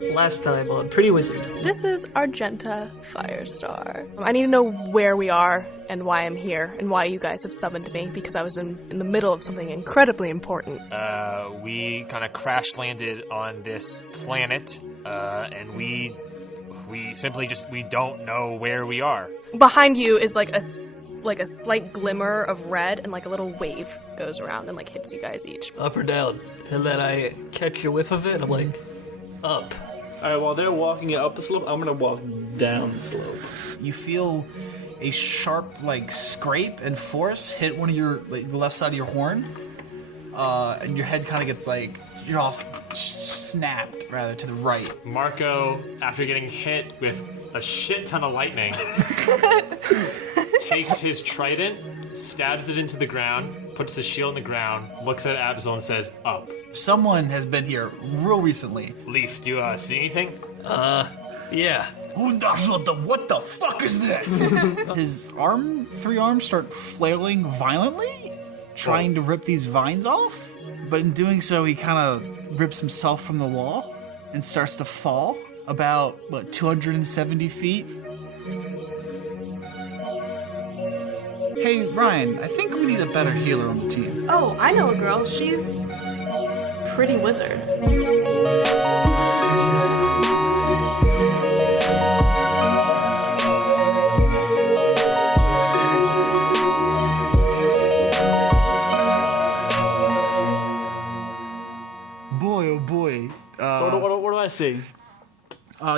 Last time on Pretty Wizard. This is Argenta Firestar. I need to know where we are and why I'm here and why you guys have summoned me, because I was in the middle of something incredibly important. We kind of crash landed on this planet, and we simply we don't know where we are. Behind you is like a slight glimmer of red, and like a little wave goes around and like hits you guys each. Up or down? And then I catch a whiff of it, I'm like, up. Alright, while they're walking up the slope, I'm gonna walk down the slope. You feel a sharp, scrape and force hit one of your, the left side of your horn, and your head kind of gets, you're all snapped, rather, to the right. Marco, after getting hit with a shit ton of lightning, takes his trident, stabs it into the ground, puts the shield in the ground, looks at Abzael and says, up. Someone has been here real recently. Leaf, do you see anything? Yeah. What the fuck is this? His three arms start flailing violently, trying to rip these vines off. But in doing so, he kind of rips himself from the wall and starts to fall about, 270 feet? Hey, Ryan, I think we need a better healer on the team. Oh, I know a girl. She's Pretty Wizard. Boy, oh boy. So what do I see?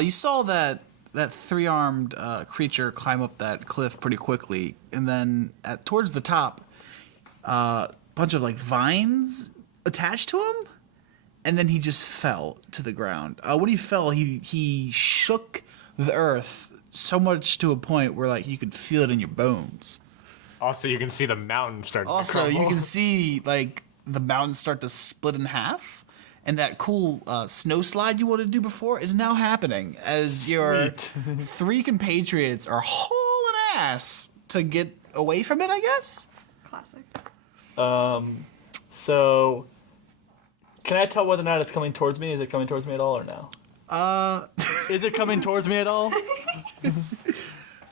You saw that three-armed creature climb up that cliff pretty quickly, and then towards the top, a bunch of vines attached to him, and then he just fell to the ground. When he fell, he shook the earth so much to a point where you could feel it in your bones. Also, you can see the mountain start to Also, crumble. you can see the mountain start to split in half. And that cool snow slide you wanted to do before is now happening as your three compatriots are hauling ass to get away from it, I guess? Classic. So can I tell whether or not it's coming towards me? Is it coming towards me at all or no? Is it coming towards me at all?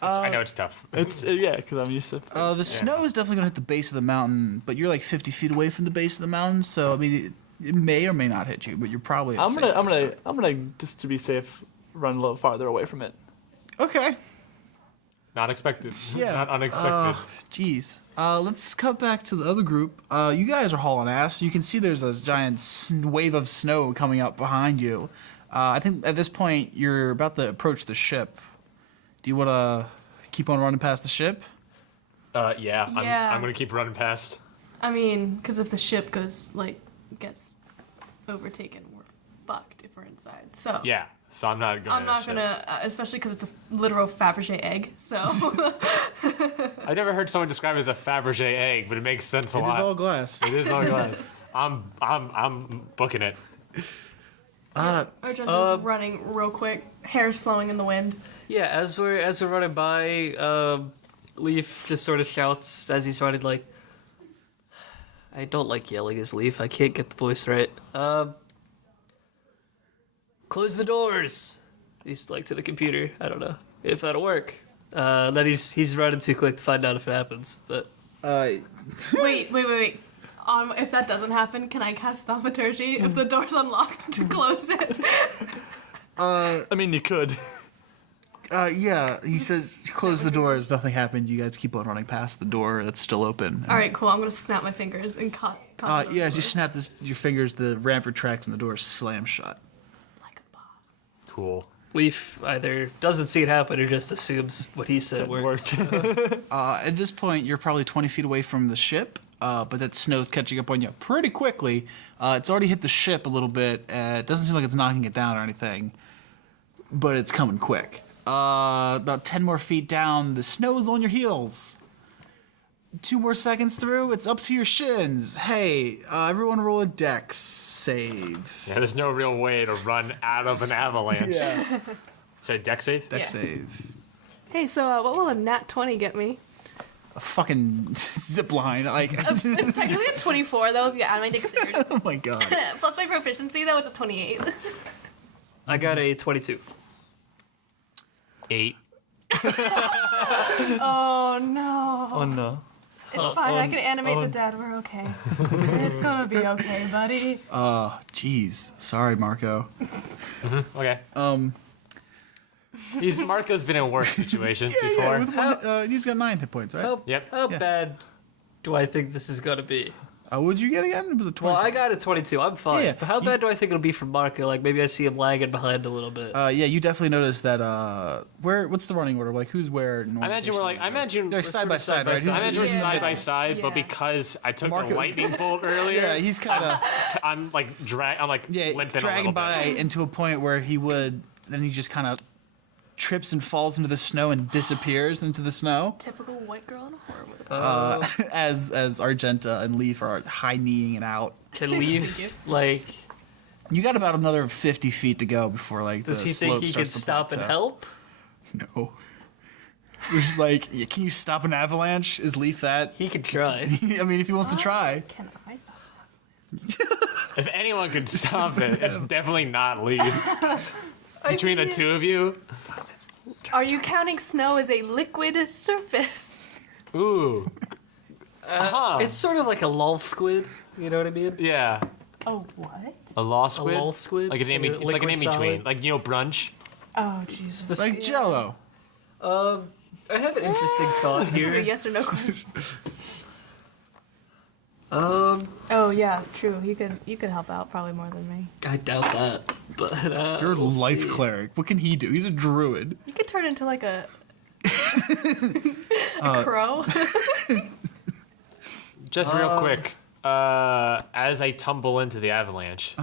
I know it's tough. Yeah, because I'm used to. The snow is definitely gonna hit the base of the mountain, but you're 50 feet away from the base of the mountain, so I mean. It may or may not hit you, but you're probably. I'm gonna just to be safe, run a little farther away from it. Okay. Not expected. Yeah. Not unexpected. Jeez. Let's cut back to the other group. You guys are hauling ass. You can see there's a giant wave of snow coming up behind you. I think at this point you're about to approach the ship. Do you want to keep on running past the ship? Yeah. I'm gonna keep running past. I mean, because if the ship gets overtaken, we're fucked if we're inside. So Yeah. So I'm not gonna. I'm not gonna, especially because it's a literal Fabergé egg. So I never heard someone describe it as a Fabergé egg, but it makes sense a lot. It is all glass. It is all glass. I'm booking it. Argenta's running real quick, hair's flowing in the wind. Yeah, as we're running by, Leaf just sort of shouts as he's running I don't like yelling as Leaf. I can't get the voice right. Close the doors. He's to the computer. I don't know if that'll work. Then he's running too quick to find out if it happens. But Wait. If that doesn't happen, can I cast thaumaturgy if the door's unlocked to close it? I mean, you could. Yeah, he says close the doors, nothing happens, you guys keep on running past the door that's still open. All right, cool. I'm gonna snap my fingers and cut. Yeah, as you snap your fingers, the ramp retracts and the door slams shut. Like a boss. Cool. Leaf either doesn't see it happen or just assumes what he said worked. At this point, you're probably 20 feet away from the ship, but that snow's catching up on you pretty quickly. It's already hit the ship a little bit. It doesn't seem like it's knocking it down or anything, but it's coming quick. About 10 more feet down, the snow is on your heels. 2 more seconds through, it's up to your shins. Hey, everyone roll a dex save. Yeah, there's no real way to run out of an avalanche. Yeah. Say dex save? Dex save. Hey, so what will a nat 20 get me? A fucking zip line. It's technically a 24, though, if you add my dexterity. Oh my god. Plus my proficiency, though, it's a 28. I got a 22. 8. Oh no. Oh no. It's fine. I can animate the dead. We're okay. It's gonna be okay, buddy. Jeez. Sorry, Marco. Okay. Marco's been in worse situations before. With one, he's got 9 hit points, right? Yep. How bad do I think this is gonna be? What'd you get again? It was a 20. Well, I got a 22. I'm fine. Yeah, But how bad do I think it'll be for Marco? Like, maybe I see him lagging behind a little bit. Yeah, you definitely notice that. What's the running order? Like, who's where? I imagine we're like side by side, right? I imagine we're Yeah. side by side, but Yeah. because I took Marco's- a lightning bolt earlier, Yeah, he's kind of I'm like limping a little dragging by bit. into a point where then he just kind of trips and falls into the snow and disappears into the snow. Typical white girl in a horror movie. As Argenta and Leaf are high kneeing it out. Can Leaf, like, You got about another 50 feet to go before like does the he slope think he can starts to stop and plateau. help? No. Which is like, yeah, can you stop an avalanche? Is Leaf that? He can try. I mean, if he wants to try. Can I stop? If anyone could stop it, it's definitely not Leaf. Between the two of you, Are you counting snow as a liquid surface? ooh, It's sort of like a lol squid. You know what I mean? yeah, Oh, what? a law squid, lull squid? like an It's in, like a it's like an in liquid between, solid? like brunch. Oh, Jesus. This- Like Jello. I have an interesting thought This is a here. yes or no question. Oh yeah, true. You could help out probably more than me. I doubt that. But You're a we'll life see. cleric. What can he do? He's a druid. You could turn into like a crow. Just real quick, as I tumble into the avalanche,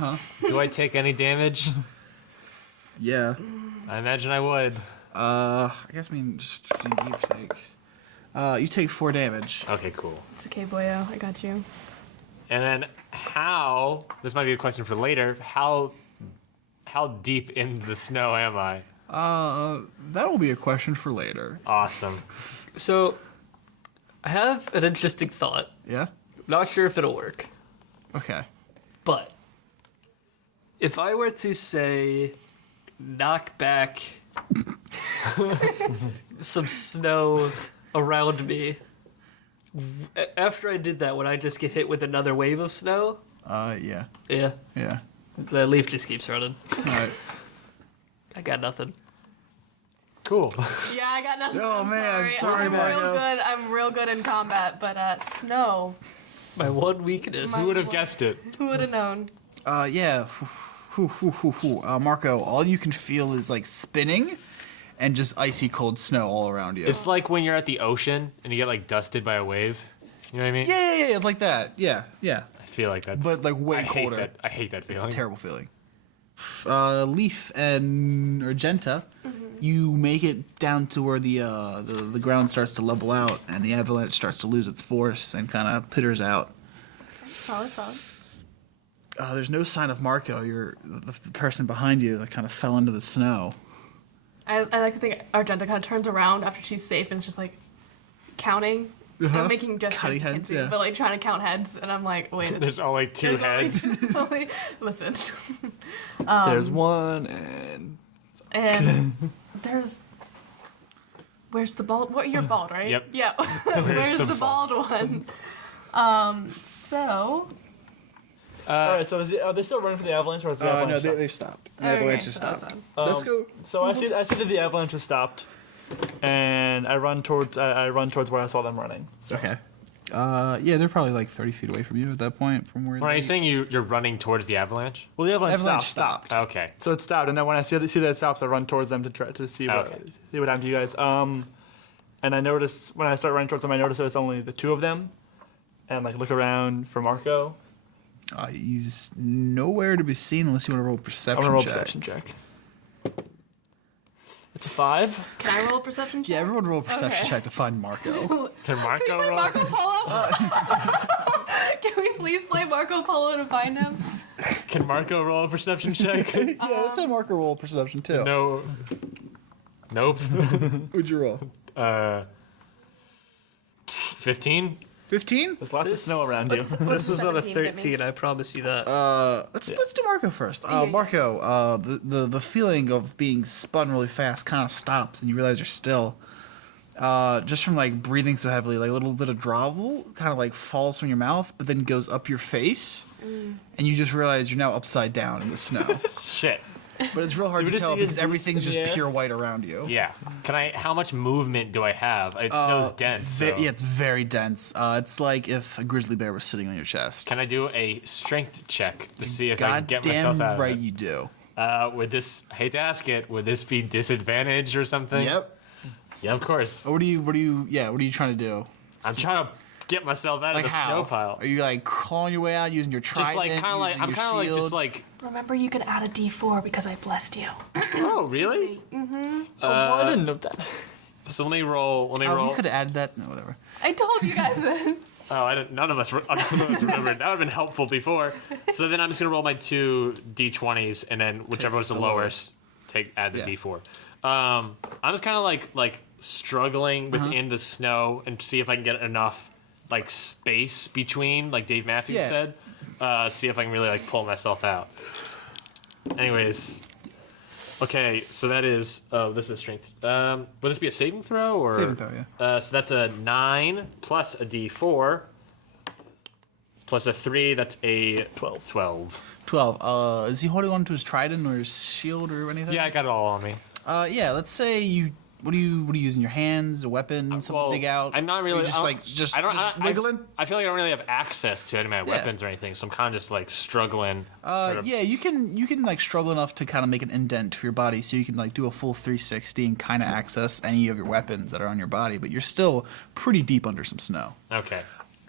do I take any damage? Yeah. I imagine I would. I guess just for your sake. You take 4 damage. Okay, cool. It's okay, boyo. I got you. And then how? This might be a question for later. How deep in the snow am I? That'll be a question for later. Awesome. So, I have an interesting thought. Yeah? Not sure if it'll work. Okay. But if I were to say knock back some snow around me, after I did that, would I just get hit with another wave of snow? Yeah. Yeah. Yeah. The leaf just keeps running. Alright. I got nothing. Cool. Yeah, I got nothing. Oh, I'm man, sorry, I'm Margo. real good. I'm real good in combat, but snow. My one weakness. Who would have guessed it? Who would have known? Yeah. Marco, all you can feel is like spinning and just icy cold snow all around you. It's like when you're at the ocean and you get like dusted by a wave. You know what I mean? Yeah, like that. Yeah. I feel like that's. But like way colder. I hate that It's feeling. a terrible feeling. Leaf and Argenta, you make it down to where the ground starts to level out and the avalanche starts to lose its force and kind of pitters out. Solid. There's no sign of Marco. The person behind you that kind of fell into the snow. I like to think Argenta kind of turns around after she's safe and is just like counting. I'm making gestures Cutting to heads, Kinsey, yeah. but like trying to count heads, and I'm like, wait. There's only two heads. Listen. There's one And there's. Where's the bald? What, you're bald, right? Yep. Yeah. Where's the bald one? So. All right. So are they still running for the avalanche, or is the avalanche No, stopped? they stopped. The Okay, avalanche has so that's stopped. fine. Let's go. So I see that the avalanche has stopped, and I run towards where I saw them running. So. Okay. Yeah, they're probably like 30 feet away from you at that point from where Are you saying you're running towards the avalanche? Well, the avalanche, Avalanche stopped. Okay. So it stopped, and then when I see that it stops, I run towards them to try to see what Okay. happened to you guys. And I notice when I start running towards them, I notice that it's only the two of them, and like look around for Marco. He's nowhere to be seen unless you want to roll a I'm perception gonna roll a check. perception check. It's a 5. Can I roll a perception check? Yeah, everyone roll a perception Okay. check to find Marco. Can Marco Can we play roll? Marco Polo? Can we please play Marco Polo to find him? Can Marco roll a perception check? Yeah, let's have Marco roll a perception too. No. Nope. What'd you roll? 15. 15? There's lots of This- snow around you. This was on a 17 get me? 13, I promise you that. Let's do Marco first. Marco, the feeling of being spun really fast kind of stops, and you realize you're still. Just from like breathing so heavily, like a little bit of drool kind of like falls from your mouth, but then goes up your face, and you just realize you're now upside down in the snow. Shit. But it's real hard to Did we just tell see his because boots everything's in just the air? pure white around you. Yeah. How much movement do I have? It snow's dense. So. Yeah, it's very dense. It's like if a grizzly bear was sitting on your chest. Can I do a strength check to see if I can get Goddamn myself out right of it? you do. Would this, I hate to ask it, would this be disadvantage or something? Yep. Yeah, of course. What are you trying to do? I'm trying to get myself out Like of the how? snow pile. Are you like crawling your way out using your Just trident? like, kind of like, using I'm your kind of like, just shield? like, Remember, you can add a D4 because I blessed you. oh, really? Oh, I didn't know that. So let me roll. Oh, you could have added that. No, whatever. I told you guys this. Oh, I didn't. None of us remembered. That would have been helpful before. So then I'm just gonna roll my 2 d20s, and then whichever was the the lowest, add the Yeah. d4. I'm just kind of like struggling within the snow and see if I can get enough like space between, like Dave Matthews Yeah. said. See if I can really like pull myself out. Anyways. Okay, so that is. Oh, this is strength. Would this be a saving throw or? Saving throw, yeah. So that's a 9 plus a d4 plus a 3. That's a 12. 12. Is he holding on to his trident or his shield or anything? Yeah, I got it all on me. Yeah. Let's say you. What do you using? Your hands, a weapon, something Well, to dig out? I'm not Or really you just I like don't- just I don't. just wiggling. I feel like I don't really have access to any of my weapons or anything, so I'm kind of just like struggling. Yeah, you can like struggle enough to kind of make an indent for your body, so you can like do a full 360 and kind of access any of your weapons that are on your body, but you're still pretty deep under some snow. Okay.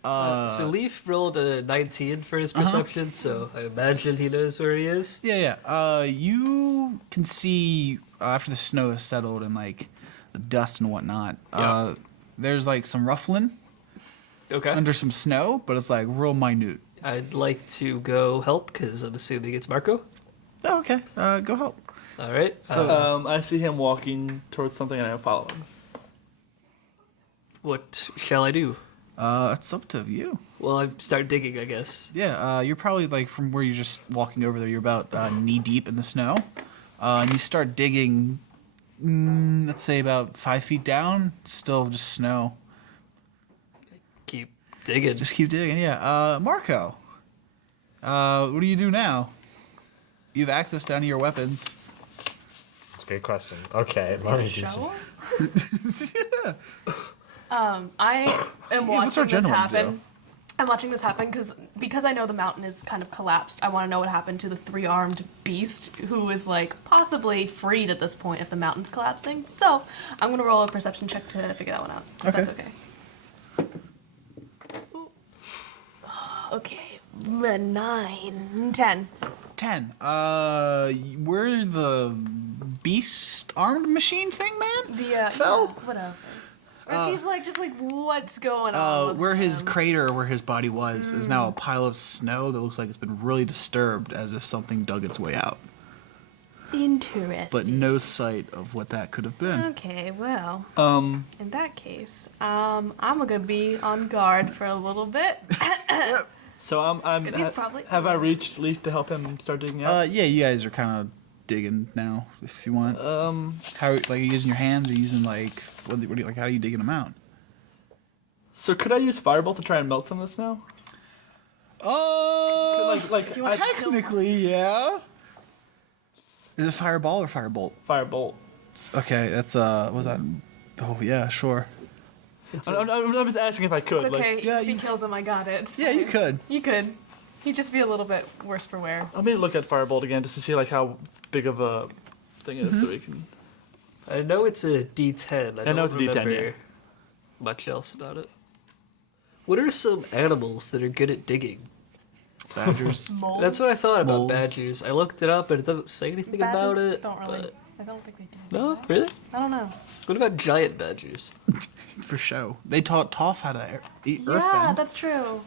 So Leaf rolled a 19 for his perception, so I imagine he knows where he is. Yeah. You can see after the snow has settled and like the dust and whatnot. Yeah. There's like some ruffling Okay. under some snow, but it's like real minute. I'd like to go help because I'm assuming it's Marco. Oh, okay. Go help. All right. So- I see him walking towards something and I follow him. What shall I do? It's up to you. Well, I start digging, I guess. Yeah, you're probably like from where you're just walking over there. You're about knee deep in the snow, and you start digging. Let's say about 5 feet down. Still just snow. Keep digging. Just keep digging. Yeah. Marco. What do you do now? You have access to any of your weapons. That's a great question. Okay. Let me do some. Show? I am what's our watching this general happen. do? I'm watching this happen because I know the mountain is kind of collapsed. I want to know what happened to the 3-armed beast who is like possibly freed at this point if the mountain's collapsing. So I'm gonna roll a perception check to figure that one out. If that's okay. Okay, 9, 10. 10. Where the beast armed machine thing, man? The fell. yeah, whatever. Or he's like just like what's going on? With Where his him? crater, where his body was, is now a pile of snow that looks like it's been really disturbed, as if something dug its way out. Interesting. But no sight of what that could have been. Okay, well, in that case, I'm gonna be on guard for a little bit. So I'm 'Cause he's probably- have I reached Leaf to help him start digging out? Yeah, you guys are kind of digging now, if you want. How like are you using your hands? Or using like what do you like? How are you digging them out? So could I use Firebolt to try and melt some of the snow? Like you want to technically, yeah. Is it fireball or firebolt? Firebolt. Okay, that's what was that? Oh yeah, sure. I'm just asking if I could. It's okay. Like, yeah, if he you- kills him, I got it. It's Yeah, you fine. could. You could. He'd just be a little bit worse for wear. let me look at Firebolt again just to see like how big of a thing it is, so we can. I know it's a D10. I know don't it's a D10, remember yeah. much else about it. What are some animals that are good at digging? Badgers. Moles. That's what I thought about Moles. badgers. I looked it up and it doesn't say anything about Badgers it. Don't really. but- I don't think they do. No, really? I don't know. What about giant badgers? For show. They taught Toph how to eat Yeah, earthbound. that's true.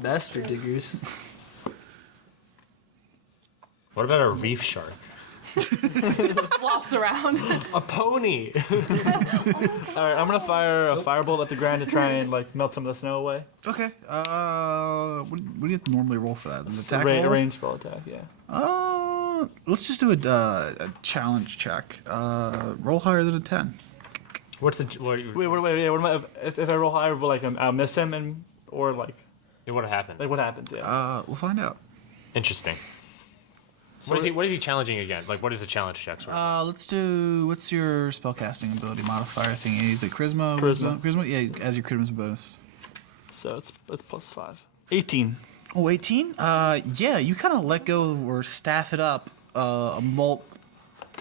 Master diggers. What about a reef shark? Just flops around. A pony. All right, I'm gonna fire a firebolt at the ground to try and like melt some of the snow away. Okay. What do you have to normally roll for that? An attack A roll? ranged spell attack, yeah. Let's just do a challenge check. Roll higher than a 10. What's the what? Wait. What am I? If I roll higher, will like I'll miss him and or like What happened? what happens? Yeah. We'll find out. Interesting. What is he challenging again? Like, what is the challenge check? Let's do. What's your spellcasting ability modifier thingy? Is it charisma? Charisma. Charisma. Yeah, as your charisma bonus. So it's +5. 18. Oh, 18? Yeah, you kind of let go or staff it up a molt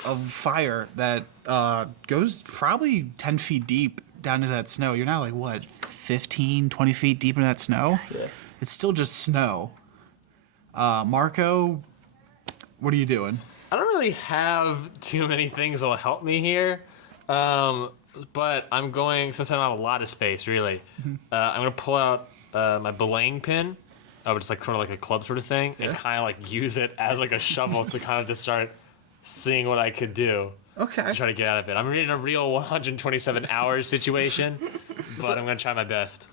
of fire that goes probably 10 feet deep down into that snow. You're now like, what, 15, 20 feet deep into that snow? Yeah. It's still just snow. Marco, what are you doing? I don't really have too many things that'll help me here, but I'm going, since I don't have a lot of space, really, I'm going to pull out my belaying pin, which is like sort of like a club sort of thing, and kind of like use it as like a shovel to kind of just start seeing what I could do. Okay. To try to get out of it. I'm in a real 127 hours situation, but I'm going to try my best.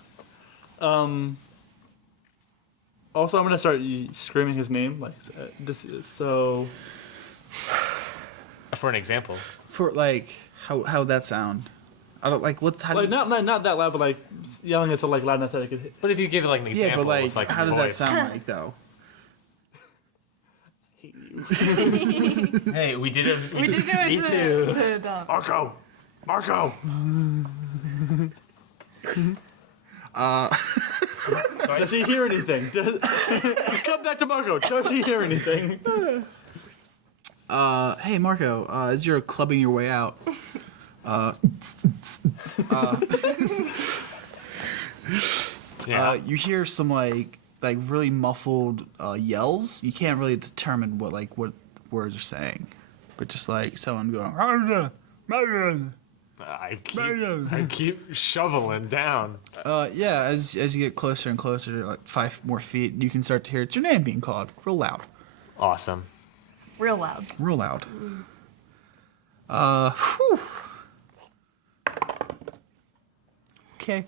Also, I'm gonna start screaming his name, like so. For an example. For like, how'd that sound? I don't like what's how do Like you, not that loud, but like yelling it so like loud enough that I could hit. But if you give it like an yeah, example but like, with like how your does that voice. sound like though? Hey, we did it. We did do it Me too. to Dom. Marco. Does he hear anything? Come back to Marco. Does he hear anything? Hey Marco, as you're clubbing your way out, you hear some like really muffled yells. You can't really determine what words are saying, but just like someone going. I keep shoveling down. Yeah, as you get closer and closer, like 5 more feet, you can start to hear it's your name being called, real loud. Awesome. Real loud. Real loud. Whew. Okay.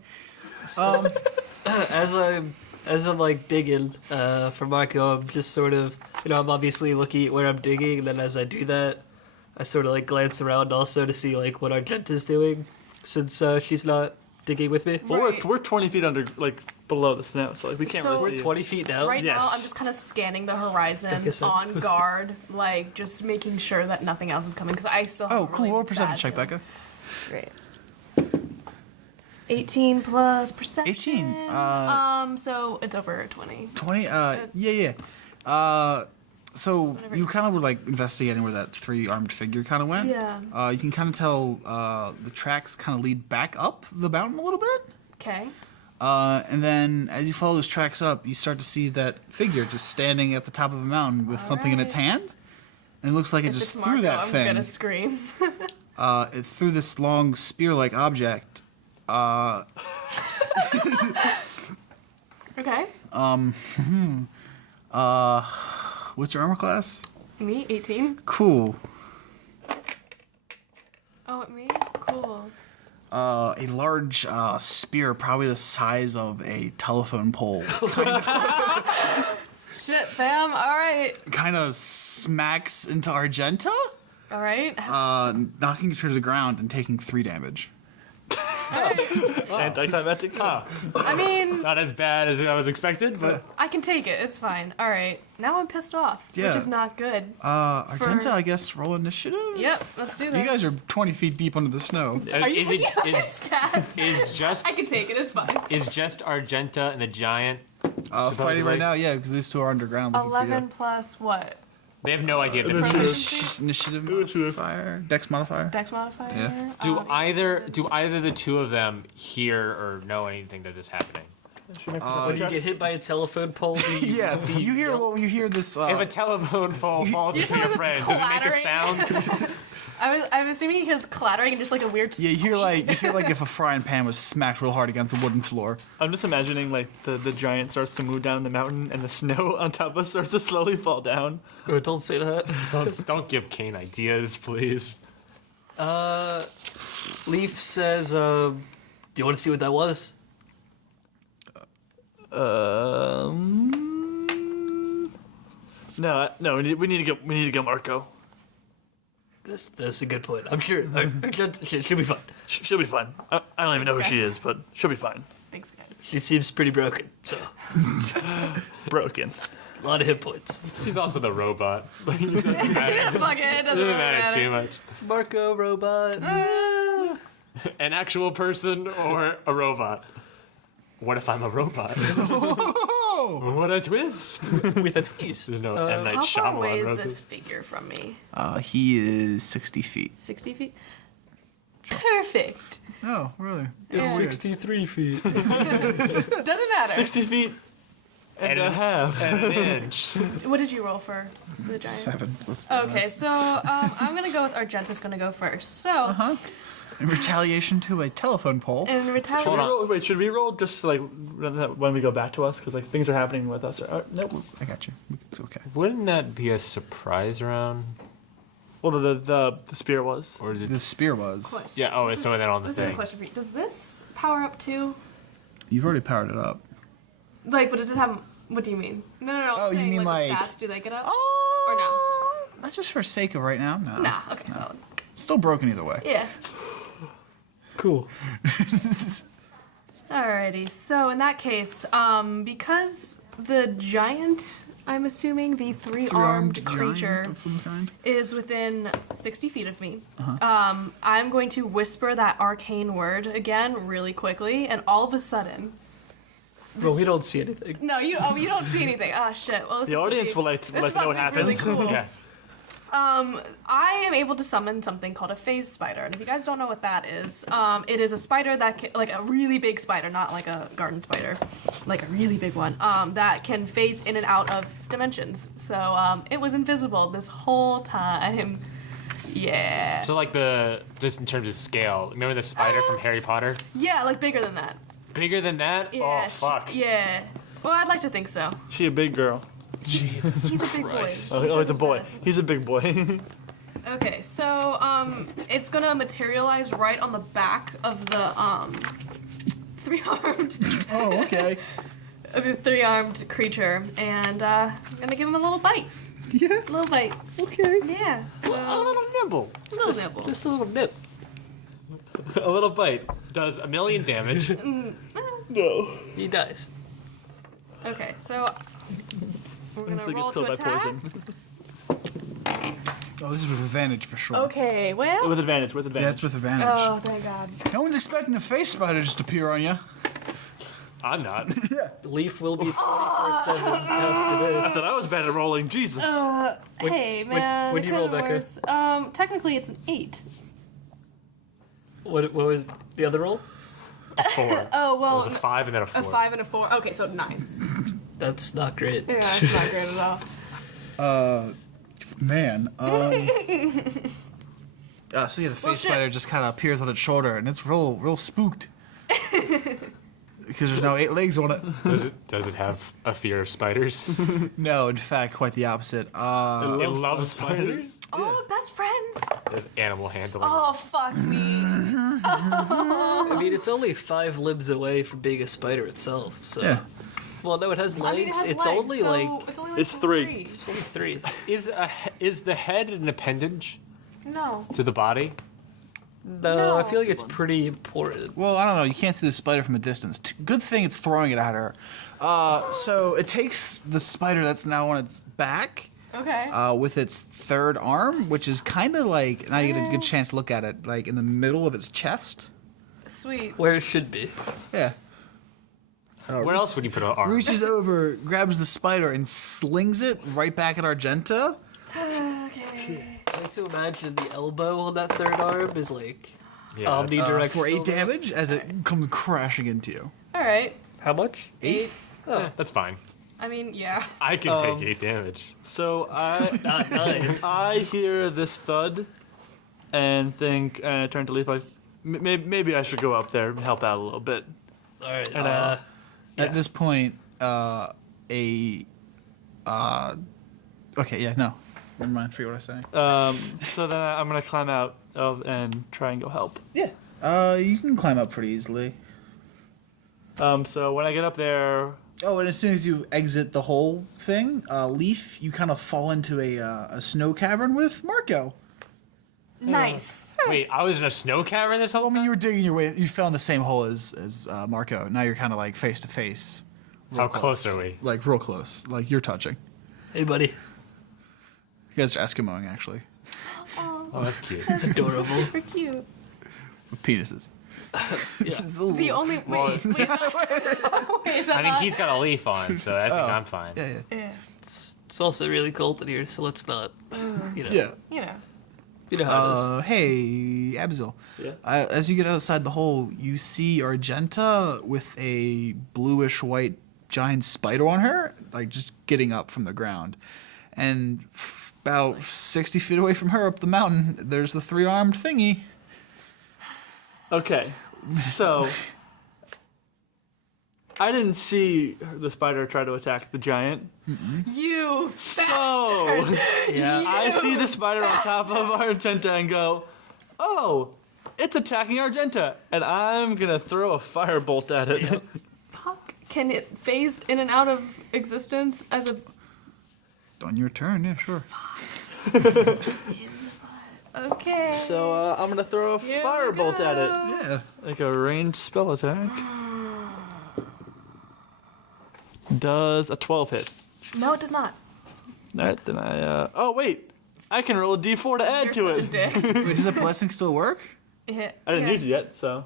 As I'm like digging for Marco, I'm just sort of, I'm obviously looking at where I'm digging, and then as I do that, I sort of like glance around also to see like what Argenta's doing, since she's not digging with me. Well, Right. we're 20 feet under, like below the snow, so like we can't So- really We're see. 20 feet down. Right now, Yes. I'm just kind of scanning the horizon guess so. on guard, like just making sure that nothing else is coming because I still. Have Oh, a cool. really Roll a perception bad check, feeling. Becca. Great. 18 plus perception. 18. So it's over 20. 20. Yeah. So you kind of were like investigating where that 3-armed figure kind of went. Yeah. You can kind of tell the tracks kind of lead back up the mountain a little bit. Okay. And then as you follow those tracks up, you start to see that figure just standing at the top of a mountain with something in its right. hand. And it looks like it If just it's threw Marco, that I'm thing. gonna scream. It threw this long spear-like object. Okay. What's your armor class? Me, 18. Cool. Oh, me? Cool. A large spear, probably the size of a telephone pole, Shit, fam. All right. kind of smacks into Argenta, All right. knocking her to the ground and taking 3 damage. Anticlimactic. I mean, Not as bad as I was expected, but I can take it. It's fine. All right. Now I'm pissed off, Yeah. which is not good. Argenta, For- I guess, roll initiative? Yep. Let's do this. You guys are 20 feet deep under the snow. Are you is looking it at my is stats? is just I can take it. It's fine. is just Argenta and the giant? Fighting Supposedly. right now, yeah, because these two are underground. looking for 11 plus what? They have no idea. This you. Proficiency? Initiative modifier, Dex modifier. Dex modifier? Yeah. Do either the two of them hear or know anything that is happening? When you get hit by a telephone pole, Yeah, you hear yell? you hear this. If a telephone pole falls into your friend, does it make a sound? I'm assuming he hears clattering and just like a weird. Yeah, you hear like if a frying pan was smacked real hard against a wooden floor. I'm just imagining like the giant starts to move down the mountain and the snow on top of us starts to slowly fall down. Oh, don't say that. Don't give Kane ideas, please. Leaf says, "Do you want to see what that was?" No, we need to go, Marco. That's a good point. I'm sure. She'll be fine. She'll be fine. I don't even know who she is, but she'll be fine. Thanks, guys. She seems pretty broken, so Broken. a lot of hit points. She's also the robot. Like, it doesn't matter, Fuck it, it doesn't really matter too matter. much. Marco robot. An actual person or a robot? What if I'm a robot? What a twist! With a twist. There's no M. Night How far Shyamalan away is wrote this figure from me? He is 60 feet. 60 feet? Perfect. Oh, really? Yeah. 63 feet. Doesn't matter. 60 feet and a half. And an inch. What did you roll for the giant? 7. Let's be Okay, honest. so I'm gonna go with Argenta's gonna go first. So In retaliation to a telephone pole. in retaliation, Should we roll just like when we go back to us? Because like things are happening with us. Nope. I got you. It's okay. Wouldn't that be a surprise round? Well, the spear was. Or did The spear was. question. yeah? Oh, it's someone that on the This is a thing. question for you. Does this power up too? You've already powered it up. Like, but does it have? What do you mean? No. Oh, I'm you saying, mean the like- stats? Do they get up? Oh. That's just for sake of right now. No. Nah. Okay, solid. Still broken either way. Yeah. Cool. Alrighty. So in that case, because the giant, I'm assuming the three-armed creature giant of some kind. is within 60 feet of me. I'm going to whisper that arcane word again really quickly, and all of a sudden, Well, we don't see anything. no, you don't see anything. Ah, shit. Well, this The is audience will gonna like to this is know about what to be really happens. cool. Yeah. I am able to summon something called a phase spider, and if you guys don't know what that is, it is a spider that can, like a really big spider, not like a garden spider, like a really big one, that can phase in and out of dimensions. So it was invisible this whole time. Yeah. So like just in terms of scale, remember the spider from Harry Potter? Yeah, like bigger than that. Bigger than that? Yeah. Oh fuck. Yeah. Well, I'd like to think so. She a big girl. He's a big boy. Christ. He Oh, does he's a his boy. best. He's a big boy. Okay, so it's gonna materialize right on the back of the three-armed Oh, okay. creature, and I'm gonna give him a little bite. Yeah. A little bite. Okay. Yeah. A So, little nibble. a little nibble. Just a little nip. A little bite does 1,000,000 damage. No. He dies. Okay, so we're gonna Instantly roll gets killed to by attack. poison. Oh, this is with advantage for sure. Okay, well. With advantage. With advantage. That's with advantage. Oh, thank God. No one's expecting a face spider just to appear on you. I'm not. Leaf will be 24/7 after I this. thought I was bad at rolling. Jesus. Hey, man. what'd you roll, it could've Becca? worse. Technically, it's an 8. What was the other roll? A 4. Oh, It well. was a 5 and then a 4. A 5 and a 4. Okay, so 9. That's not great. Yeah, that's not great at all. Man. So yeah, the face Well, shit. spider just kind of appears on its shoulder, and it's real spooked. Because there's no 8 legs on it. Does it have a fear of spiders? No, in fact, quite the opposite. It loves spiders. Oh, best friends. There's animal handling. Oh, fuck me. I mean, it's only 5 limbs away from being a spider itself, so. Yeah. Well, no, it has legs. I mean, it has it's legs, only so like. It's only It's 3. It's only 3. Is the head an appendage No. to the body? No, I No. feel like it's pretty important. Well, I don't know. You can't see the spider from a distance. Good thing it's throwing it at her. So it takes the spider that's now on its back Okay. with its third arm, which is kind of like, now you get a good chance to look at it, like in the middle of its chest. Sweet. Where it should be. Yeah. Where else would you put an arm? Reaches over, grabs the spider, and slings it right back at Argenta. Okay. I like to imagine the elbow on that third arm is like Yeah, that's- omnidirectional. For 8 damage as it comes crashing into you. All right. How much? 8. Yeah, that's fine. I mean, yeah. I can take 8 damage. So Not 9. I hear this thud and think, and I turn to Leaf like, maybe I should go up there and help out a little bit. All right. And At this point, okay, yeah, no. Never mind, forget what I was saying. So then I'm gonna climb out and try and go help. Yeah. You can climb up pretty easily. So when I get up there, Oh, and as soon as you exit the whole thing, Leaf, you kind of fall into a snow cavern with Marco. Nice. Wait, I was in a snow cavern this whole I mean, time? you were digging your way. You fell in the same hole as Marco. Now you're kind of like face to face. How close are we? Like real close. Like you're touching. Hey, buddy. You guys are Eskimoing actually. Oh, that's cute. Adorable. Super cute. With penises. The only wait, is that I mean, not- he's got a leaf on, so I think I'm fine. Yeah, yeah. Yeah. It's also really cold in here, so let's not. You know. Yeah. You know. You know how it is. Hey, Abzael. Yeah? As you get outside the hole, you see Argenta with a bluish-white giant spider on her, like just getting up from the ground. And about 60 feet away from her up the mountain, there's the 3-armed thingy. okay, so I didn't see the spider try to attack the giant. You So Yeah. I see the spider on top of Argenta and go, oh, it's attacking Argenta, and I'm gonna throw a firebolt at it. Yep. fuck. Can it phase in and out of existence as a On your turn, yeah, sure. okay? So I'm gonna throw a Here we firebolt at it, Yeah. like a ranged spell attack. Does a 12 hit? No, it does not. All right, then oh wait, I can roll a d4 to add You're to such it. a dick. Wait, does that blessing still work? Yeah. I didn't use it yet, so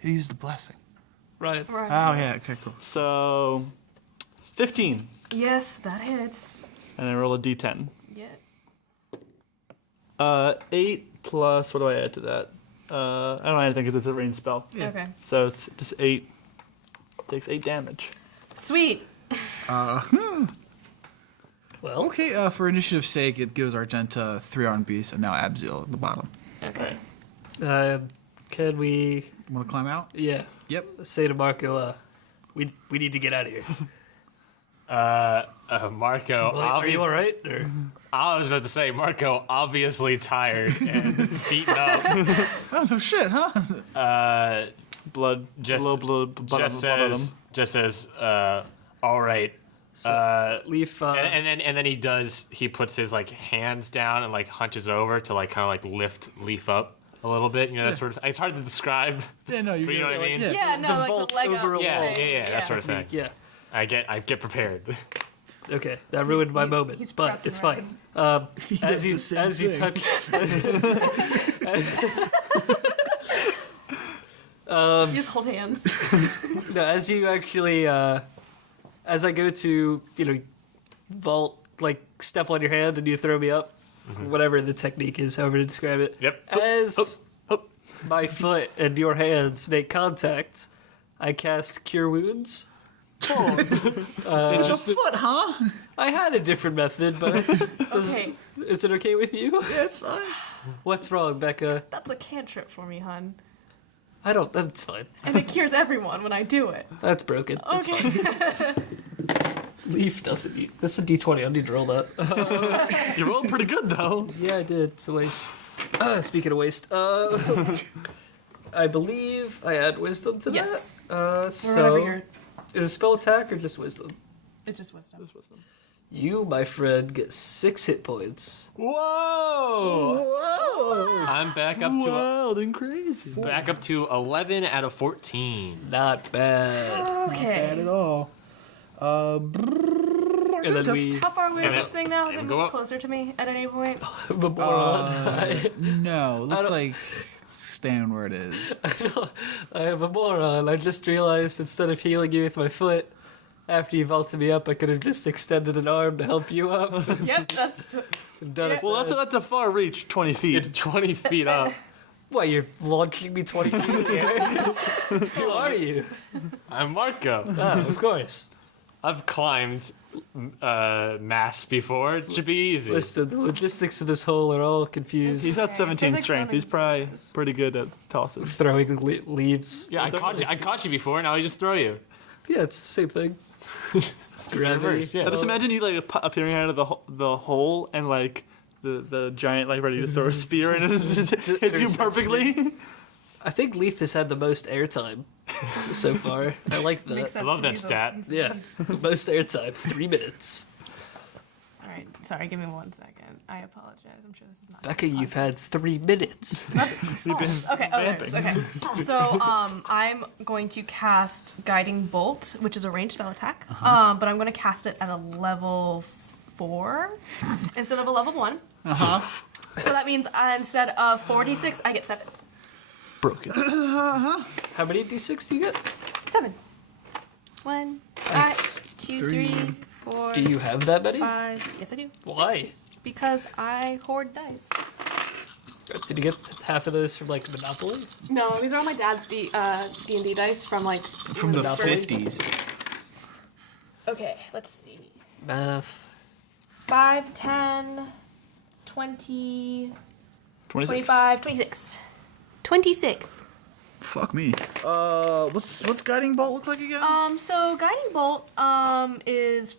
Who used the blessing? Right. Right. Oh, yeah, okay, cool. so 15, Yes, that hits. and I roll a d10. Yeah. 8 plus, what do I add to that? I don't add anything because it's a ranged spell. Okay. So it's just 8. Takes 8 damage. Sweet. Well, Okay, for initiative's sake, it gives Argenta 3-armed beast and now Abzael at the bottom. Okay. can we? Want to climb out? Yeah. Yep. Say to Marco, we need to get out of here. Marco, Well, are you all right? Or? I was about to say, Marco, obviously tired and beaten up. Oh, no shit, huh? Blood, Just, low blood, just says, all right. Leaf. And then he puts his like hands down and like hunches over to like kind of like lift Leaf up a little bit. You know, that sort of. It's hard to describe. Yeah, no, But you know what I mean? Yeah. Yeah, no, the like vaults the leg over up. a Yeah, wall. yeah, that sort of thing. Yeah. I get prepared. Okay, that ruined my moment, he's but prepped it's and fine. He As does you the same as you thing. You just hold hands. No, as you actually, as I go to, vault, like step on your hand and you throw me up, whatever the technique is, however to describe it. Yep. As my foot and your hands make contact, I cast Cure Wounds. It's a foot, huh? I had a different method, but Okay, is it okay with you? Yeah, it's fine. What's wrong, Becca? that's a cantrip for me, hun. That's fine. And it cures everyone when I do it. That's broken. That's Okay. fine. Leaf doesn't eat. That's a d20. I need to roll that. You rolled pretty good though. Yeah, I did. It's a waste. Speaking of waste, I believe I add wisdom to Yes. that. Wherever you're. Is it spell attack or just wisdom? It's just wisdom. You, my friend, get 6 hit points. Whoa! Whoa! I'm back up to Wild and crazy. 11 out of 14. Not bad. Okay. Bad at all. And then we How far away is And this thing now? Has it and go moved up. closer to me at any point? have a moron. No, looks don't- like it's staying where it is. I have a moron. I just realized instead of healing you with my foot, after you vaulted me up, I could have just extended an arm to help you up. Yep, that's. Done it. Well, that's a far reach, 20 feet. It's 20 feet up. What, you're launching me 20 feet in the air? Who are you? I'm Marco. Oh, of course. I've climbed masts before. It should be easy. Listen, the logistics of this hole are all He's confused. got 17 Physics strength. don't He's probably pretty good at tosses. Throwing leaves. Yeah, I caught you before. Now I just throw you. Yeah, it's the same thing. Just reverse, yeah. I just imagine you like appearing out of the hole and like the giant like ready to throw a spear and it just hits you perfectly. I think Leaf has had the most airtime so far. I like Makes that. sense I love when that he's a- stat. he's a- Yeah, most airtime, 3 minutes. All right, sorry, give me 1 second. I apologize. I'm sure this is not. Becca, you've had 3 minutes. That's We've been okay. vamping. Okay. So I'm going to cast Guiding Bolt, which is a ranged spell attack. But I'm going to cast it at a level 4 instead of a level 1. So that means instead of 46, I get 7. broken. How many d6 do you get? 7. 1, That's 2, 3, 4, Do you have that many? 5. Yes, I do. Why? 6, because I hoard dice. Did you get half of those from like Monopoly? No, these are all my dad's D&D dice from like. From the Monopoly? 50s. Okay, let's see. Math. 5, 10, 20, 26. 25, 26. 26. Fuck me. What's Guiding Bolt look like again? So Guiding Bolt is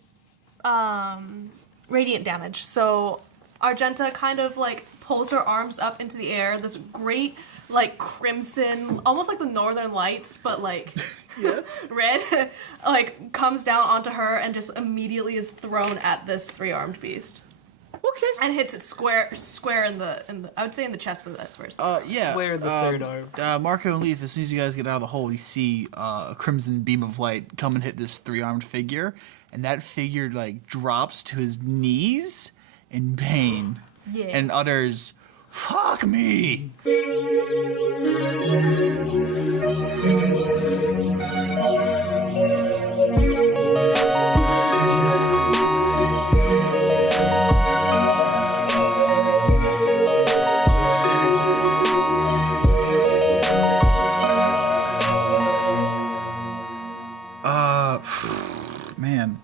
radiant damage. So Argenta kind of like pulls her arms up into the air. This great like crimson, almost like the Northern Lights, but like red, like comes down onto her and just immediately is thrown at this 3-armed beast. Okay. And hits it square in the I would say in the chest, but that's where it's Yeah. Where the third arm? Marco and Leaf, as soon as you guys get out of the hole, you see a crimson beam of light come and hit this 3-armed figure, and that figure like drops to his knees in pain Yeah. and utters, "Fuck me!" Man,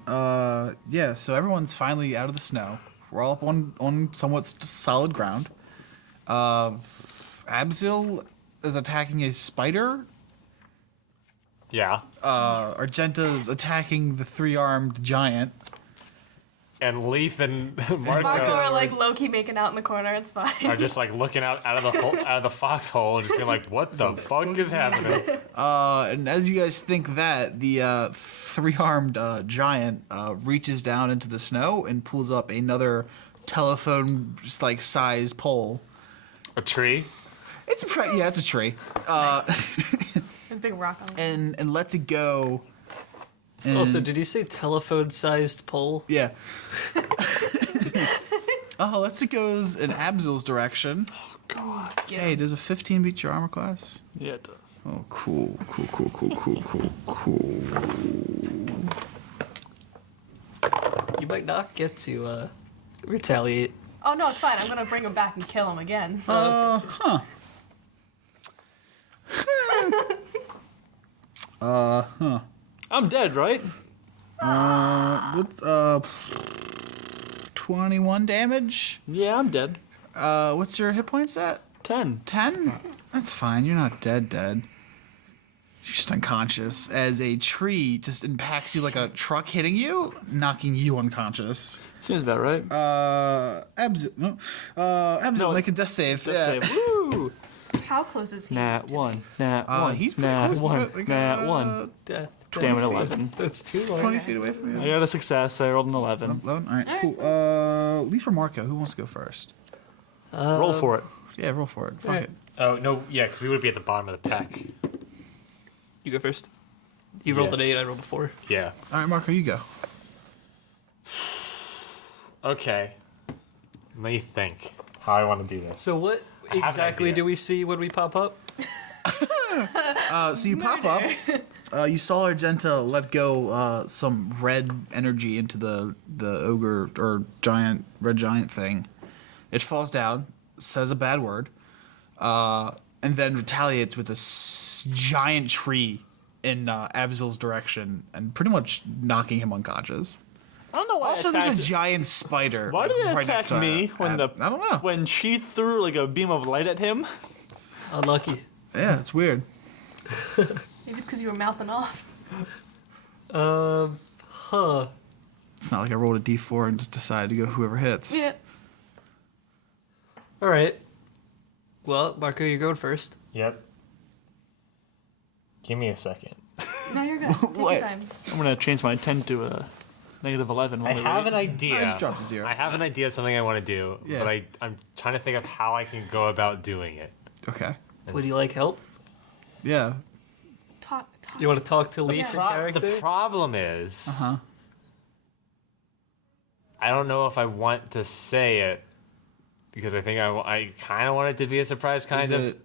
yeah, so everyone's finally out of the snow. We're all up on somewhat solid ground. Abzael is attacking a spider. Yeah. Argenta's attacking the 3-armed giant. And Leaf and Marco Marco are like low-key making out in the corner. It's fine. are just like looking out of the hole, out of the foxhole, and just being like, "What the fuck is happening?" And as you guys think that, the 3-armed giant reaches down into the snow and pulls up another telephone like sized pole. A tree. It's a tree. There's a big rock on it. And lets it go. And, Also, did you say telephone-sized pole? yeah. Lets it goes in Abzael's direction. Get Hey, him. does a 15 beat your armor class? Yeah, it does. Oh, cool. You might not get to retaliate. Oh no, it's fine. I'm gonna bring him back and kill him again. I'm dead, right? With 21 damage. Yeah, I'm dead. What's your hit points at? 10. 10? That's fine. You're not dead. You're just unconscious as a tree just impacts you like a truck hitting you, knocking you unconscious. Seems about right. Abzael, No, make a death save. Death Yeah. save. Woo! How close is he? Nat to 1. Nat 1. He's pretty Nat close. He's 1. like, Nat 1. Death. Damn it, 20 feet. 11. That's too long. 20 feet away from I you. got a success. I rolled an 11. All right, cool. Leaf or Marco, who wants to go first? Roll for it. Yeah, roll for it. Fuck Alright. it. Oh no, yeah, because we would be at the bottom of the pack. You go first. You rolled Yeah. an 8, I rolled a 4. Yeah. All right, Marco, you go. Okay. Let me think how I want to do this. So what I have an exactly idea. do we see when we pop up? So you pop up. You saw Argenta let go some red energy into the ogre or red giant thing. It falls down, says a bad word, and then retaliates with a giant tree in Abzael's direction and pretty much knocking him unconscious. I don't know why. Also, it there's a attacked- giant spider. Why did it right next attack to me when I don't know. when she threw like a beam of light at him? Unlucky. Yeah, it's weird. Maybe it's because you were mouthing off. Huh. It's not like I rolled a d4 and just decided to go whoever hits. Yeah. All right. Well, Marco, you're going first. Yep. Give me a second. No, you're good. Take What? your time. I'm gonna change my 10 to a -11. I have an idea. I just dropped a 0. I have an idea of something I want to do, Yeah. but I'm trying to think of how I can go about doing it. Okay. Would you like help? Yeah. Talk. You want to talk to Leaf in The character? problem is, Uh-huh. I don't know if I want to say it because I think I kind of want it to be a surprise, kind Is of. it?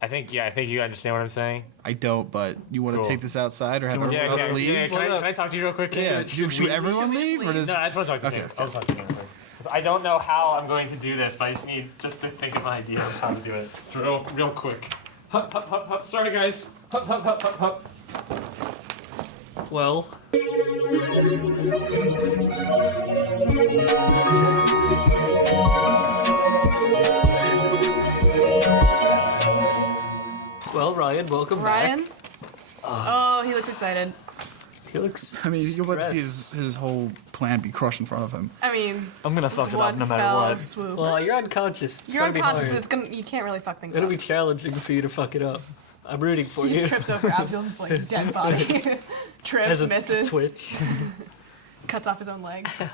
I think you understand what I'm saying. I don't, but you want Cool. to take this outside or have everyone else leave? Yeah, can I talk to you real quick? Yeah, should everyone leave or does? No, I just want to talk to Okay, you. I'll talk to you real quick. 'Cause I don't know how I'm going to do this, but I just need to think of an idea of how to do it. Real quick. Hup, hup, hup, hup. Sorry, guys. Hup, hup, hup, hup, hup. Well. Well, Ryan, welcome Ryan? back. Oh, he looks excited. He looks. I mean, you're about to see stressed. his whole plan be crushed in front of him. I mean, I'm gonna fuck it up one no matter fell what. swoop. Well, you're unconscious. It's You're gonna be unconscious, so hard. it's gonna. You can't really fuck things It'll up. be challenging for you to fuck it up. I'm rooting for He you. just trips over Abzael's like dead body. Trips, As a misses, twitch. cuts off his own leg. I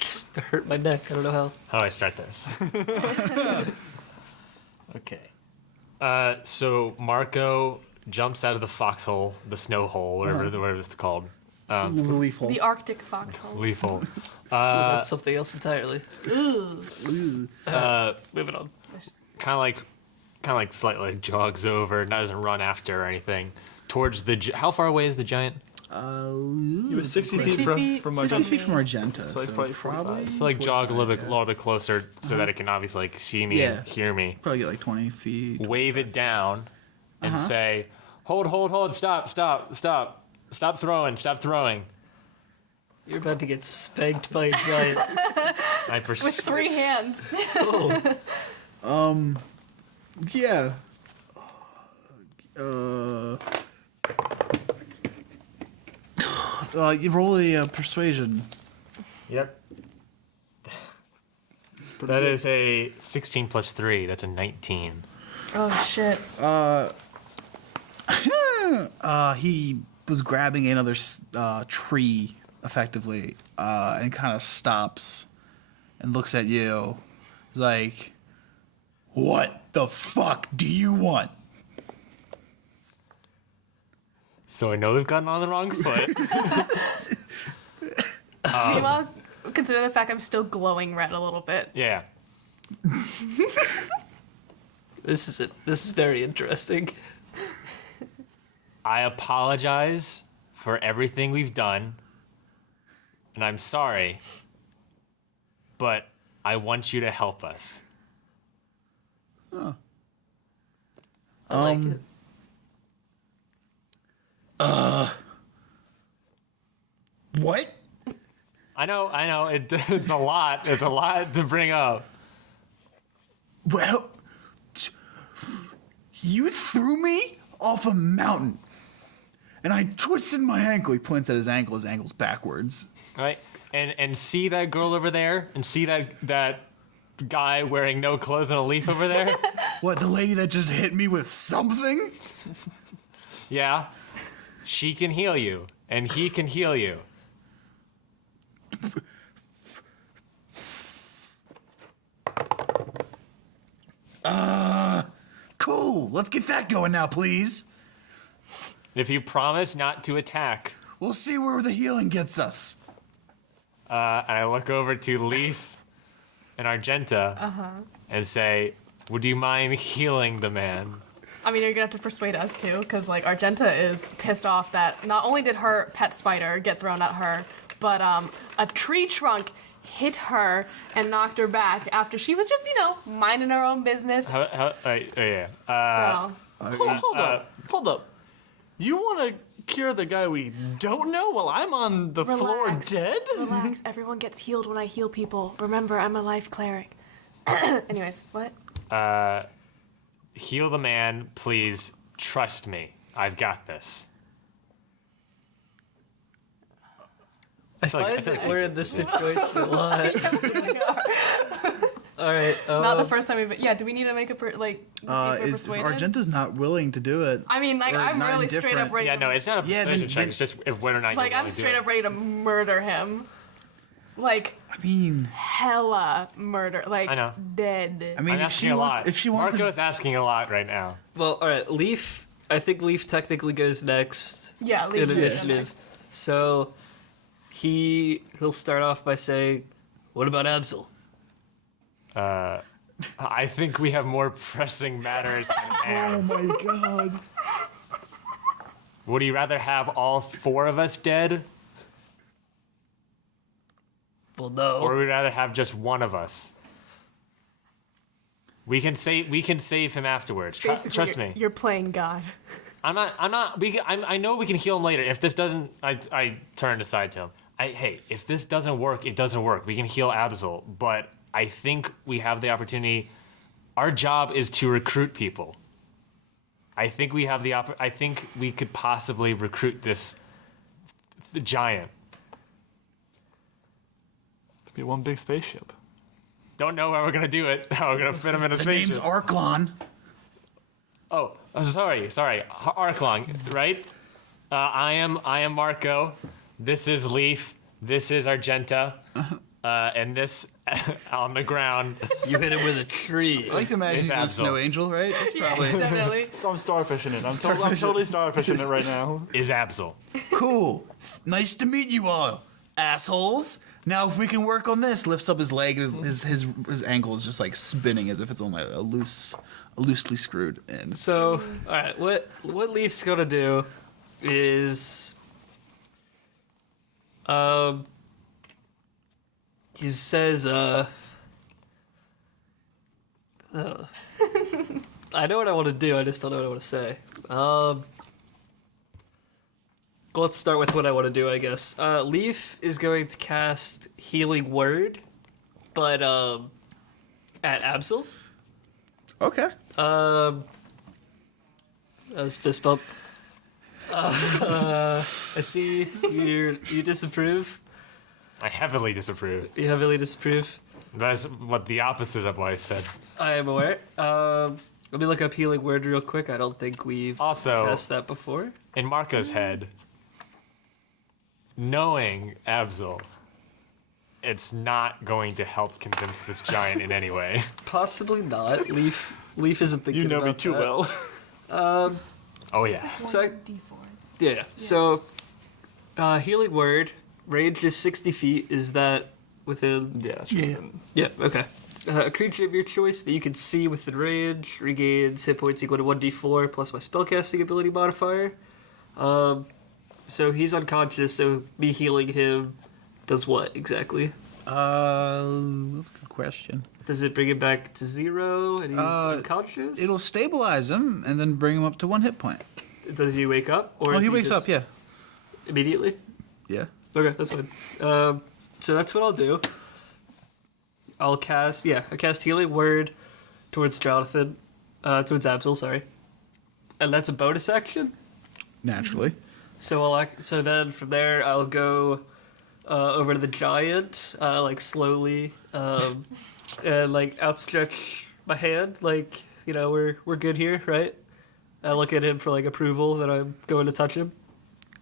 just hurt my neck. I don't know how. How do I start this? Okay. So Marco jumps out of the foxhole, the snow hole, whatever it's called. The leaf hole. The Arctic foxhole. Leaf hole. That's something else entirely. Ooh. Moving on. Kind of like slightly jogs over, doesn't run after or anything. Towards the. How far away is the giant? He was 60 60 feet feet, from my 60 feet from Argenta. So, like, probably 45. So like jog a 45, little bit closer so that it can obviously like see me Yeah. and hear me. Probably get like 20 feet. Wave it down and say, hold, stop throwing. You're about to get spanked by a giant. I With 3 hands. Yeah. You roll a persuasion. Yep. That is a 16 plus 3. That's a 19. Oh shit. He was grabbing another tree, effectively, and kind of stops and looks at you. He's like, "What the fuck do you want?" So I know we've gotten on the wrong foot. Meanwhile, consider the fact I'm still glowing red a little bit. Yeah. This is it. This is very interesting. I apologize for everything we've done. And I'm sorry. But I want you to help us. I like it. What? I know. It's a lot. It's a lot to bring up. Well, you threw me off a mountain, and I twisted my ankle. He points at his ankle. His ankle's backwards. Right? And see that girl over there? And see that guy wearing no clothes and a leaf over there? What, the lady that just hit me with something? Yeah. She can heal you. And he can heal you. Cool. Let's get that going now, please. If you promise not to attack. We'll see where the healing gets us. And I look over to Leaf and Argenta and say, would you mind healing the man? I mean, you're gonna have to persuade us too, because like Argenta is pissed off that not only did her pet spider get thrown at her, but a tree trunk hit her and knocked her back after she was just, minding her own business. Yeah. So, Hold up. You want to cure the guy we don't know while I'm on the floor Relax. dead? relax. Everyone gets healed when I heal people. Remember, I'm a life cleric. Anyways, what? Heal the man, please. Trust me. I've got this. I feel like- find I feel that like- we're in this situation a lot. All right. Not the first time we've. Yeah. Do we need to make see if we're If persuaded? Argenta's not willing to do it. I mean, or I'm not really straight indifferent. up ready. Yeah, no, it's not a Yeah, persuasion then- check. It's just if whether or not Like you're I'm willing to do straight it. up ready to murder him. Like I mean, hella murder. Like I know. dead. I mean, I'm if asking she a wants, lot. if she wants, Marco is asking a lot right now. Well, all right. Leaf. I think Leaf technically goes next Yeah. Leave in it initiative. next. So he'll start off by saying, "What about Abzael?" I think we have more pressing matters at oh hand. my god, Would you rather have all 4 of us dead, Well, no. or would you rather have just one of us? We can save him afterwards. Basically, Trust me. You're playing God. I'm not. I know we can heal him later. If this doesn't, I turn aside to him. Hey, if this doesn't work, it doesn't work. We can heal Abzael, but I think we have the opportunity. Our job is to recruit people. I think we have I think we could possibly recruit the giant. To be one big spaceship. Don't know how we're gonna do it. How we're gonna fit him in a the spaceship. name's Arklon. Oh, sorry, Arklong, right? I am Marco. This is Leaf. This is Argenta. And this on the ground. You hit him with a tree. I like to imagine he's a Abzael. snow angel, right? That's probably Definitely. So I'm starfishing it. I'm totally starfishing it right now. Is Abzael. cool. Nice to meet you all, assholes. Now, if we can work on this, lifts up his leg. His ankle is just like spinning as if it's only a loosely screwed end. So, all right, what Leaf's gonna do is, he says, I know what I want to do. I just don't know what I want to say. Let's start with what I want to do, I guess. Leaf is going to cast Healing Word, but at Abzael. Okay. That was fist bump. I see you disapprove. I heavily disapprove. You heavily disapprove. That's what the opposite of what I said. I am aware. Let me look up Healing Word real quick. I don't think we've Also- cast that before. In Marco's head, knowing Abzael, it's not going to help convince this giant in any way. Possibly not. Leaf isn't thinking You know about me too that. well. Oh yeah. So yeah. So Healing Word, range is 60 feet. Is that within? Yeah, sure. Yeah. Yeah, okay. A creature of your choice that you can see within range regains hit points equal to 1d4 plus my spellcasting ability modifier. So he's unconscious, so me healing him does what exactly? That's a good question. Does it bring him back to 0 and he's unconscious? It'll stabilize him and then bring him up to 1 hit point. Does he wake up? Or Oh, is he wakes just up, yeah. Immediately? Yeah. Okay, that's fine. So that's what I'll do. I cast Healing Word towards Jonathan, towards Abzael, sorry. And that's a bonus action. Naturally. So so then from there I'll go over to the giant, like slowly, and like outstretch my hand, like we're good here, right? I look at him for like approval that I'm going to touch him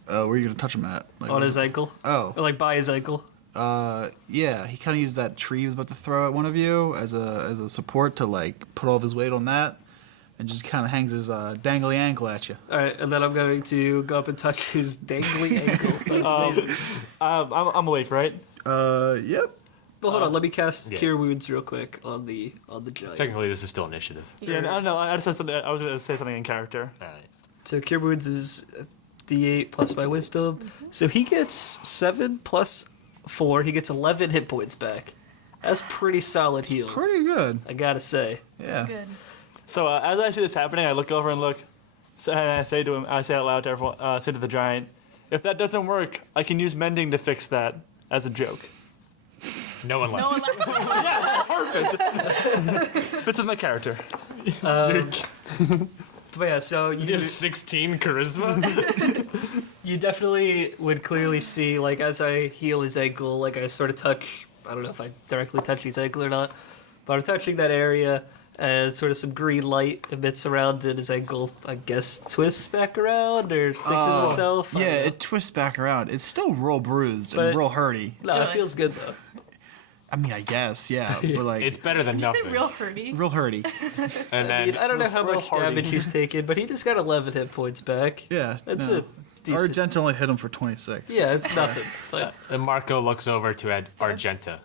Where are you gonna touch him at? Like, on his ankle, Oh. or like by his ankle. Yeah. He kind of used that tree he was about to throw at one of you as a support to like put all of his weight on that, and just kind of hangs his dangly ankle at you. All right, and then I'm going to go up and touch his dangly ankle. That's amazing. I'm awake, right? Yep. Well, hold on. Let me cast yeah. Cure Wounds real quick on the giant. Technically, this is still initiative. Yeah, no, no, I just said something. I was going to say something in character. Alright. So Cure Wounds is D8 plus my Wisdom. So he gets 7 plus 4. He gets 11 hit points back. That's pretty solid heal. Pretty good. I gotta say. Yeah. Good. So as I see this happening, I look over and look. And I say to him, I say out loud to everyone, say to the giant, if that doesn't work, I can use mending to fix that as a joke. No one No left. one left. Fits with my character. But yeah, so You have 16 charisma? you definitely would clearly see, like, as I heal his ankle, like, I sort of touch, I don't know if I directly touch his ankle or not, but I'm touching that area, and sort of some green light emits around, and his ankle, I guess, twists back around, or fixes itself. I Yeah, don't know. it twists back around. It's still real bruised But- and real hurty. No, it Good. feels good, though. I mean, I guess, yeah, but like It's better than Did you say nothing. real hurty? real hurty. And I mean, then I don't know how real much hardy. damage he's taken, but he just got 11 hit points back. Yeah, That's no. a decent... Argenta only hit him for 26. Yeah, it's nothing. It's fine. and Marco looks over to Argenta.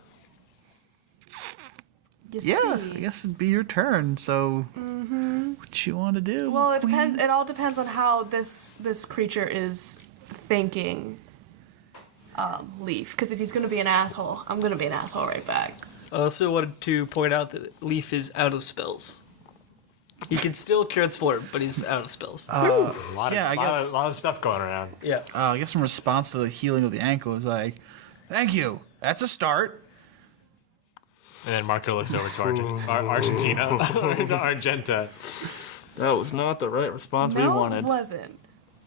You Yeah, see. I guess it'd be your turn. So, what you want to do? Well, it queen? depends. It all depends on how this creature is thinking. Leaf, because if he's gonna be an asshole, I'm gonna be an asshole right back. I also wanted to point out that Leaf is out of spells. He can still transform, but he's out of spells. A lot, Yeah, I guess- lot of stuff going around. Yeah. I guess in response to the healing of the ankle, is like, thank you. That's a start. And then Marco looks over to Argentina. to Argenta. That was not the right response we No, wanted. it wasn't.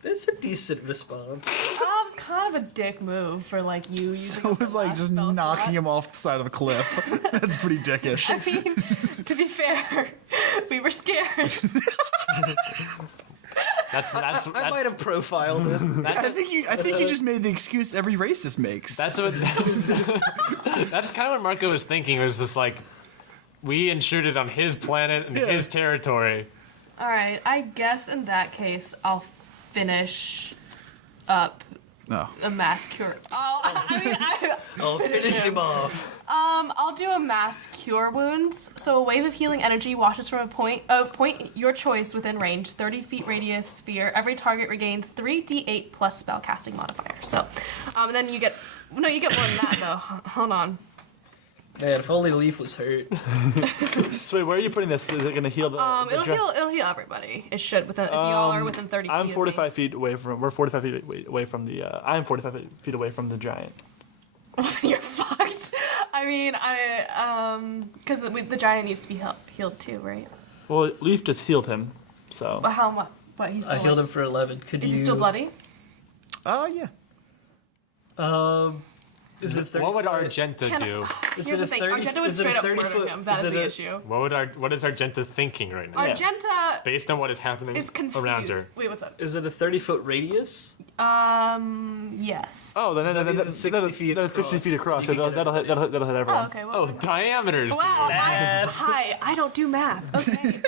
It's a decent response. It was kind of a dick move for like you. using So it up the was like last just spell knocking slot. him off the side of a cliff. That's pretty dickish. I mean, to be fair, we were scared. That's I might have profiled him. I think you just made the excuse every racist makes. that's what. That's kind of what Marco was thinking. Was just like, we intruded on his planet and Yeah. his territory. All right, I guess in that case, I'll finish up No. a mass cure. Oh, I mean, I'll finish him off. I'll do a mass cure wounds. So a wave of healing energy washes from a point your choice within range, 30 feet radius sphere. Every target regains 3d8 plus spellcasting modifier. So, and then you get more than that though. Hold on. Man, if only Leaf was hurt. So wait, where are you putting this? Is it gonna heal the? the It'll heal everybody. It should within if y'all are within 30 feet. I'm of me. 45 feet away from. We're 45 feet away from the. I'm 45 feet away from the giant. Well, then you're fucked. I mean, because the giant needs to be healed too, right? Well, Leaf just healed him, so. But how much? But he's still I healed him for 11. Could Is you... he still bloody? Yeah. Is it 30 What would foot? Argenta Can- do? Is Here's it the a thing. 30 Argenta would is it a straight up 30 murder foot- him. That is is it the a- issue. What is Argenta thinking right now? Argenta Based on what is happening is confused. around her. Wait, what's up? Is it a 30-foot radius? Yes. Oh, then that means it's 60 feet That's 60 feet across. You So can get that'll hit everyone. Oh, okay. Well, Oh, diameters. wow. Hi, I don't do math. Okay.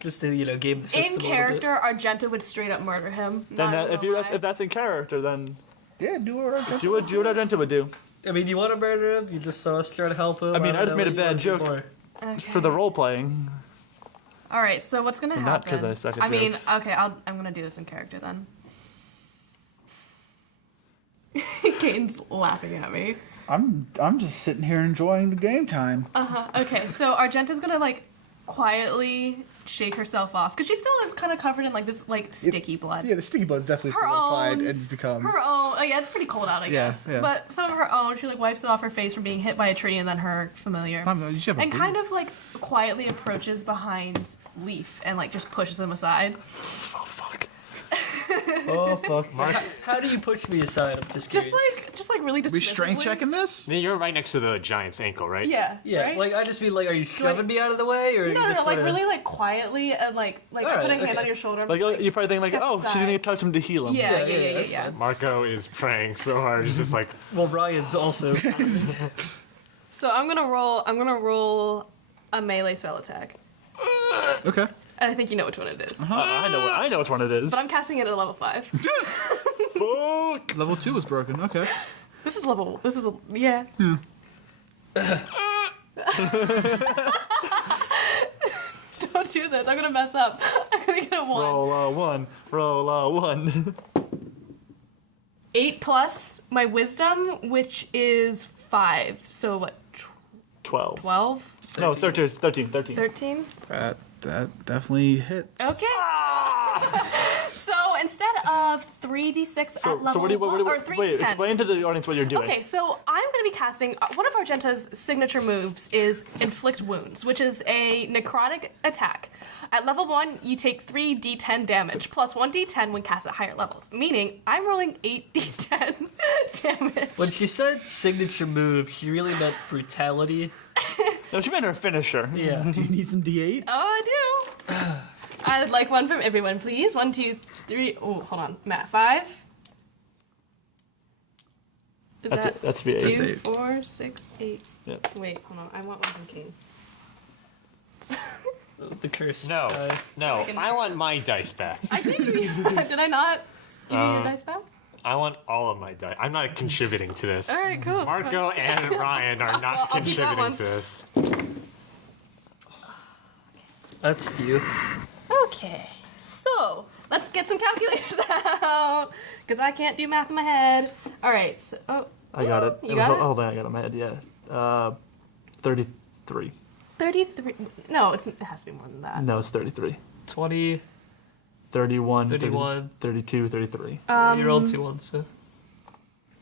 Just to, game the In system character, Argenta would straight up murder him. Then Not even if gonna lie. that's in character, then Yeah, do what Argenta. do what Argenta would do. a little bit. I mean, you want to murder him? You just saw us try to help him? I mean, don't I just know made a what you bad wanna do joke. more. Okay. For the role playing. All right. So what's gonna happen? Not 'cause I suck at jokes. Okay. I'm gonna do this in character then. Kane's laughing at me. I'm just sitting here enjoying the game time. Okay, so Argenta's gonna like quietly shake herself off because she still is kind of covered in like this like sticky blood. Yeah, the sticky blood's definitely Her solidified own- and it's become. Her own. Oh yeah, it's pretty cold out, I Yeah, guess. yeah. But some of her own, she like wipes it off her face from being hit by a tree and then her familiar, You should have a and kind of like quietly approaches behind Leaf and like just pushes him aside. Oh fuck. Mark, How do you push me aside? I'm just curious. Just like really we strength dismissively. checking this? you're right next to the giant's ankle, right? Yeah. Yeah, Right? like I just mean like, are you shoving me out of the way, or are you no, just like sorta- really like quietly and like Alright, put a hand okay. on your shoulder. and Like just, you probably think like, step oh, she's aside. gonna touch him to heal him. Yeah, Yeah, that's fine. Marco is praying so hard. He's just like, Well, Ryan's also. So I'm gonna roll a melee spell attack, Okay. and I think you know which one it is. I know which one it is. But I'm casting it at level 5. Fuck. Level 2 was broken. Okay. This is yeah. Don't do this. I'm gonna mess up. I'm gonna get a 1. Roll a 1. Roll a 1. 8 plus my wisdom, which is 5. So what? 12. 12? No, 13. 13? That definitely hits. Okay. So instead of 3d6 at level So what do you, 1, or 3d10. wait, explain to the audience what you're doing. Okay, so I'm going to be casting, one of Argenta's signature moves is Inflict Wounds, which is a necrotic attack. At level 1, you take 3d10 damage, plus 1d10 when cast at higher levels, meaning I'm rolling 8d10 damage. When she said signature move, she really meant brutality. No, she meant her finisher. Yeah. Do you need some D8? Oh, I do. I'd like one from everyone, please. 1, 2, 3. Oh, hold on. Matt, 5. Is That's that it. That's V8. 2, That's 8. 4, 6, 8. Yep. Wait, hold on. I want one from King. The curse. No, no. Second. I want my dice back. I think we did I not give you your dice back? I want all of my dice. I'm not contributing to this. All right, cool. Marco and Ryan are not I'll keep that contributing one. to this. That's few. Okay, so let's get some calculators out because I can't do math in my head. All right, so I got it. You got it? Hold on, I got it in my head, yeah. 33. 33. No, it has to be more than that. No, it's 33. 20. 31, 31. 32, 33. You rolled 2 ones, so.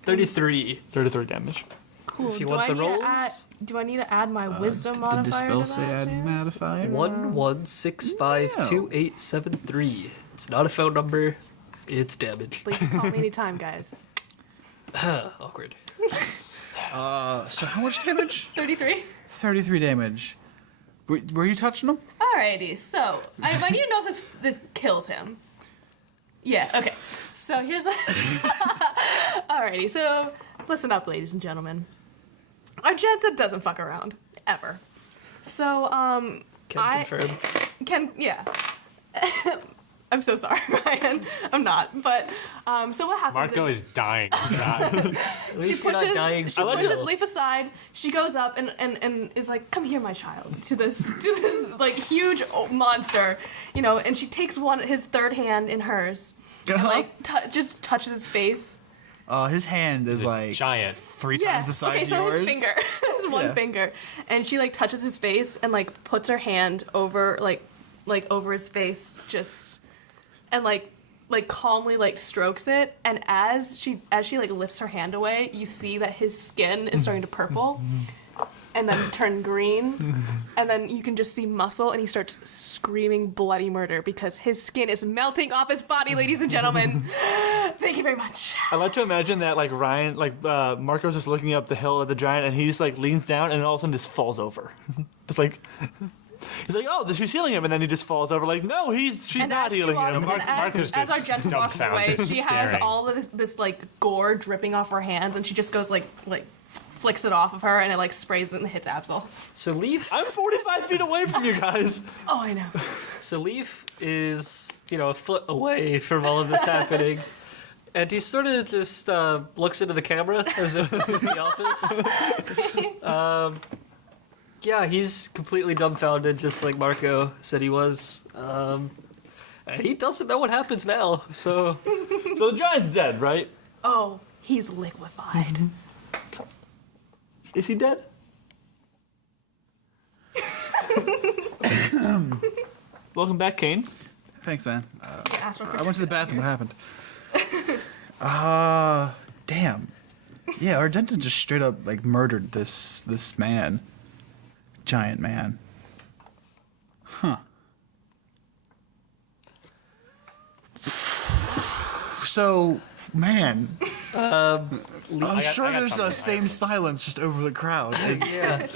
33. 33 damage. Cool. If you do want I the need to rolls, add? Do I need to add my wisdom Did modifier Dispel to say that? add too? modifier? 1165287 It's not a phone number. It's damage. But you can call me anytime, guys. Awkward. So how much damage? 33. 33 damage. Were you touching him? Alrighty, so I need to know if this kills him. Yeah, okay. So here's Alrighty, so listen up, ladies and gentlemen. Argenta doesn't fuck around. Ever. So, Can confirm. yeah. I'm so sorry, Ryan. I'm not. But, so what happens Marco is dying. At least you're not dying. She for pushes real. Leaf aside. She goes up and is like, "Come here, my child," to this like huge monster, you know. And she takes his third hand in hers, and like just touches his face. His hand is like Giant. 3 times the size okay, so of yours. his finger, his one Yeah. finger, and she like touches his face and like puts her hand over like over his face, just and like calmly like strokes it, and as she like lifts her hand away, you see that his skin is starting to purple and then turn green, and then you can just see muscle, and he starts screaming bloody murder because his skin is melting off his body, ladies and gentlemen. Thank you very much. I like to imagine that like Ryan, like Marco's just looking up the hill at the giant, and he just like leans down, and all of a sudden just falls over. Just like he's like, "Oh, she's healing him," and then he just falls over. Like, no, she's And not as she healing walks, him. and Martha's as just Argenta walks away, dumbfounded, she has staring. all of this like gore dripping off her hands, and she just goes like flicks it off of her, and it like sprays it and hits Abzael. So Leaf. I'm 45 feet away from you guys. Oh, I know. So Leaf is, a foot away from all of this happening. And he sort of just looks into the camera as if this is the office. Yeah, he's completely dumbfounded, just like Marco said he was. And he doesn't know what happens now, so... So the giant's dead, right? Oh, he's liquefied. Is he dead? Welcome back, Kane. Thanks, man. Astral I went to the bathroom. What happened? Damn. Yeah, Argenta just straight up like murdered this man. Giant man. Huh. So, man, I'm sure I got there's the something. same silence just over the crowd. Yeah.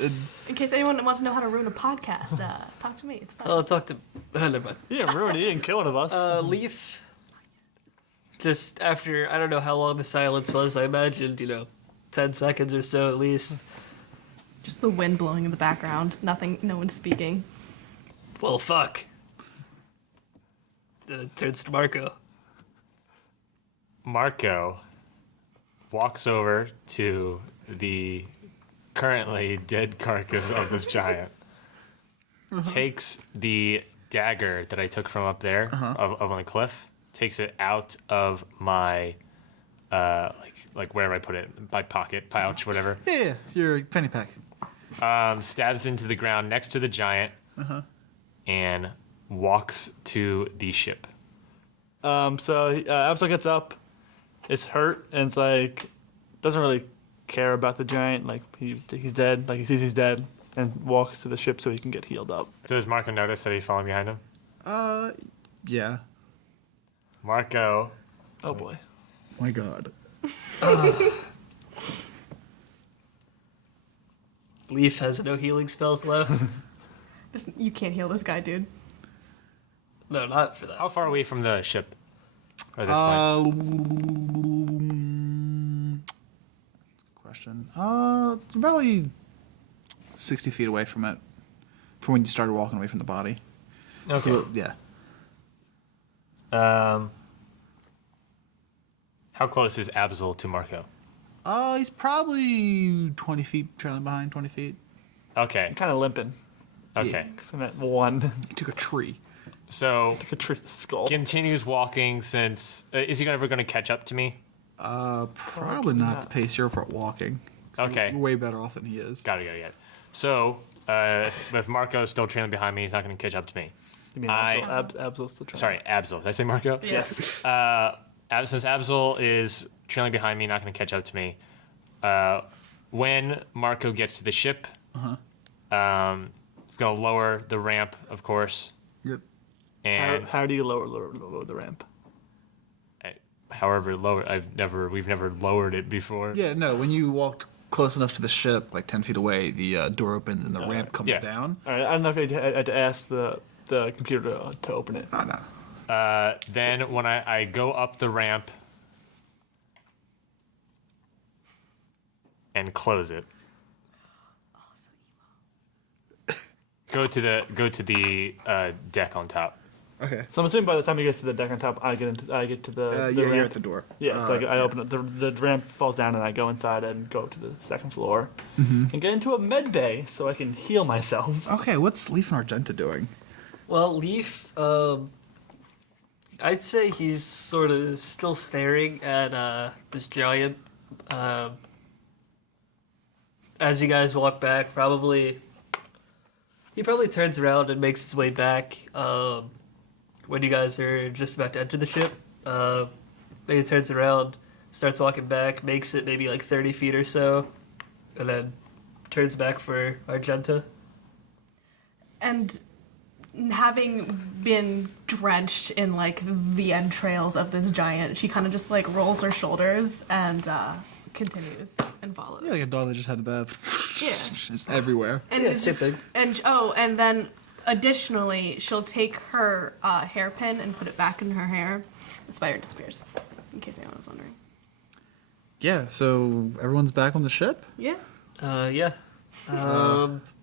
In case anyone wants to know how to ruin a podcast, talk to me. It's fun. I'll talk to... never mind. He didn't ruin it. He didn't kill one of us. Leaf, just after, I don't know how long the silence was, I imagined, 10 seconds or so at least. Just the wind blowing in the background. Nothing. No one's speaking. Well, fuck. Turns to Marco. Marco walks over to the currently dead carcass of this giant, takes the dagger that I took from up there, of on the cliff, takes it out of my like wherever I put it, my pocket, pouch, whatever. Yeah, your fanny pack. Stabs into the ground next to the giant, and walks to the ship. So Abzael gets up, is hurt, and it's like doesn't really care about the giant. Like he's dead. Like he sees he's dead, and walks to the ship so he can get healed up. So does Marco notice that he's following behind him? Yeah. Marco. Oh boy. My God. Leaf has no healing spells left. You can't heal this guy, dude. No, not for that. How far away from the ship? At this point? Good question. Probably 60 feet away from it, from when you started walking away from the body. Okay. So, yeah. How close is Abzael to Marco? He's probably 20 feet, trailing behind 20 feet. Okay. Kind of limping. Okay. Cause I'm at 1. He took a tree. So Took a tree to the skull. continues walking since. Is he ever going to catch up to me? Probably not the pace you're walking. Okay. You're way better off than he is. Got it. So if Marco's still trailing behind me, he's not going to catch up to me. You mean I- Abzael's still trying. Sorry, Abzael. Did I say Marco? Yes. Since Abzael is trailing behind me, not going to catch up to me. When Marco gets to the ship, it's going to lower the ramp, of course, Yep. and How do you lower the ramp? however lower. We've never lowered it before. Yeah, no, when you walked close enough to the ship, like 10 feet away, the door opens and the ramp comes yeah. down. All right. I don't know if I had to ask the computer to open it. Oh, no. Then when I go up the ramp and close it, go to the deck on top. Okay. So I'm assuming by the time he gets to the deck on top, I get to the Yeah, ramp. you're at the door. Yeah, so I open it. The ramp falls down, and I go inside and go up to the second floor and get into a med bay so I can heal myself. Okay, what's Leaf and Argenta doing? Well, Leaf, I'd say he's sort of still staring at this giant. As you guys walk back, he probably turns around and makes his way back. When you guys are just about to enter the ship, then he turns around, starts walking back, makes it maybe like 30 feet or so, and then turns back for Argenta. And having been drenched in like the entrails of this giant, she kind of just like rolls her shoulders and continues and follows. Yeah, like a dog that just had a bath. Yeah. It's everywhere. And Yeah, it's same just, thing. and then additionally, she'll take her hairpin and put it back in her hair. The spider disappears. In case anyone was wondering. Yeah, so everyone's back on the ship? Yeah. Yeah.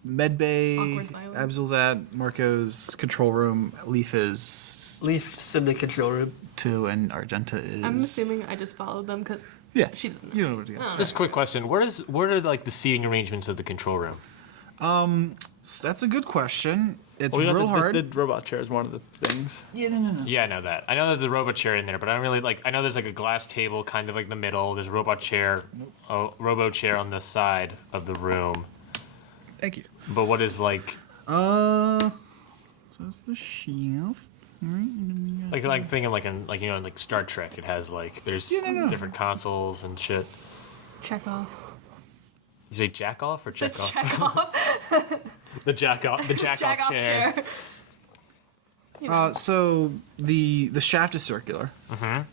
Medbay, Awkward silence. Abzael's at Marco's control room. Leaf is Leaf's in the control room. 2, and Argenta is... I'm assuming I just followed them because Yeah, she didn't know. you know what to do. No. Just a quick question: Where are like the seating arrangements of the control room? So that's a good question. It's Well, real hard. The robot chair is one of the things. Yeah, no. Yeah, I know that. I know there's a robot chair in there, but I don't really like. I know there's like a glass table, kind of like in the middle. There's a robot chair, a robo chair on the side of the room. Thank you. But what is like So that's the shelf. like thinking like in like like Star Trek? It has like there's different consoles and shit. Check off. You say jack off or check off? Check off. The jack off chair. So the shaft is circular.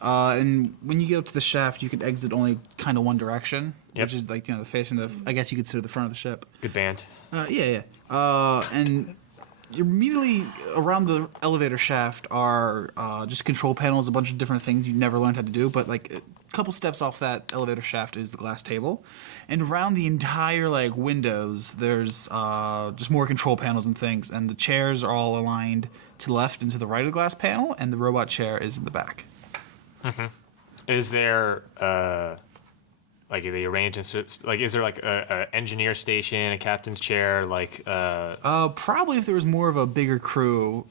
And when you get up to the shaft, you can exit only kind of one direction, Yep. which is like the facing the. I guess you could consider the front of the ship. Good band. Yeah. And immediately around the elevator shaft are just control panels, a bunch of different things you never learned how to do. But like a couple steps off that elevator shaft is the glass table, and around the entire like windows, there's just more control panels and things. And the chairs are all aligned to the left and to the right of the glass panel, and the robot chair is in the back. Is there like are they arranged in like is there like a engineer station, a captain's chair, like Probably if there was more of a bigger crew,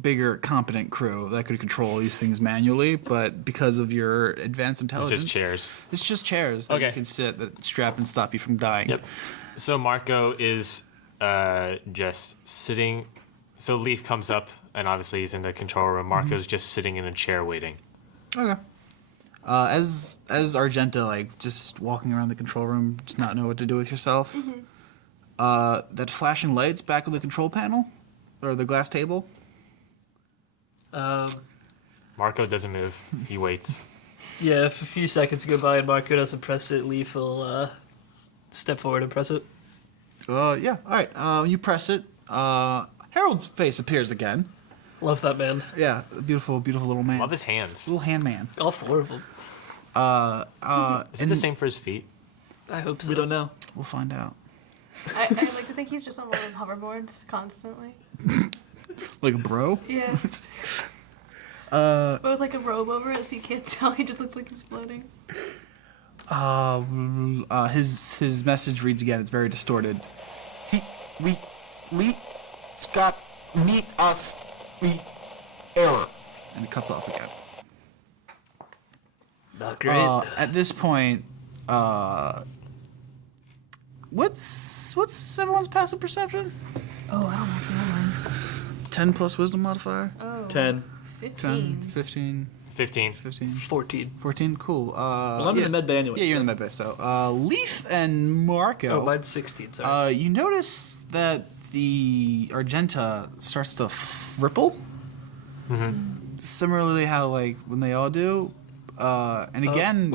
bigger, competent crew that could control these things manually, but because of your advanced intelligence, It's just chairs. It's just chairs that Okay. you can sit that strap and stop you from dying. Yep. So Marco is just sitting. So Leaf comes up, and obviously he's in the control room. Marco's just sitting in a chair waiting. Okay. As Argenta, like, just walking around the control room, just not know what to do with yourself, that flashing lights back on the control panel, or the glass table, Marco doesn't move. He waits. Yeah, if a few seconds go by and Marco doesn't press it, Leaf will step forward and press it. yeah, alright, you press it, Harold's face appears again. Love that man. Yeah, a beautiful, beautiful little man. Love his hands. Little hand man. All 4 of them. Is it the same for his feet? I hope so. We don't know. We'll find out. I like to think he's just on one of those hoverboards constantly. Like a bro? Yeah. But with like a robe over it, so you can't tell. He just looks like he's floating. His message reads again. It's very distorted. We Scott meet us. We error, and it cuts off again. Not great. At this point, what's everyone's passive perception? Oh, I don't know mine. 10 plus wisdom modifier. Oh. 10. 15. 15, 15. 15, 14. 14. Cool. Well, I'm in the med bay anyway. Yeah, you're in the med bay. So, Leaf and Marco. Oh, mine's 16, sorry. You notice that the Argenta starts to ripple. Similarly, how like when they all do. And again,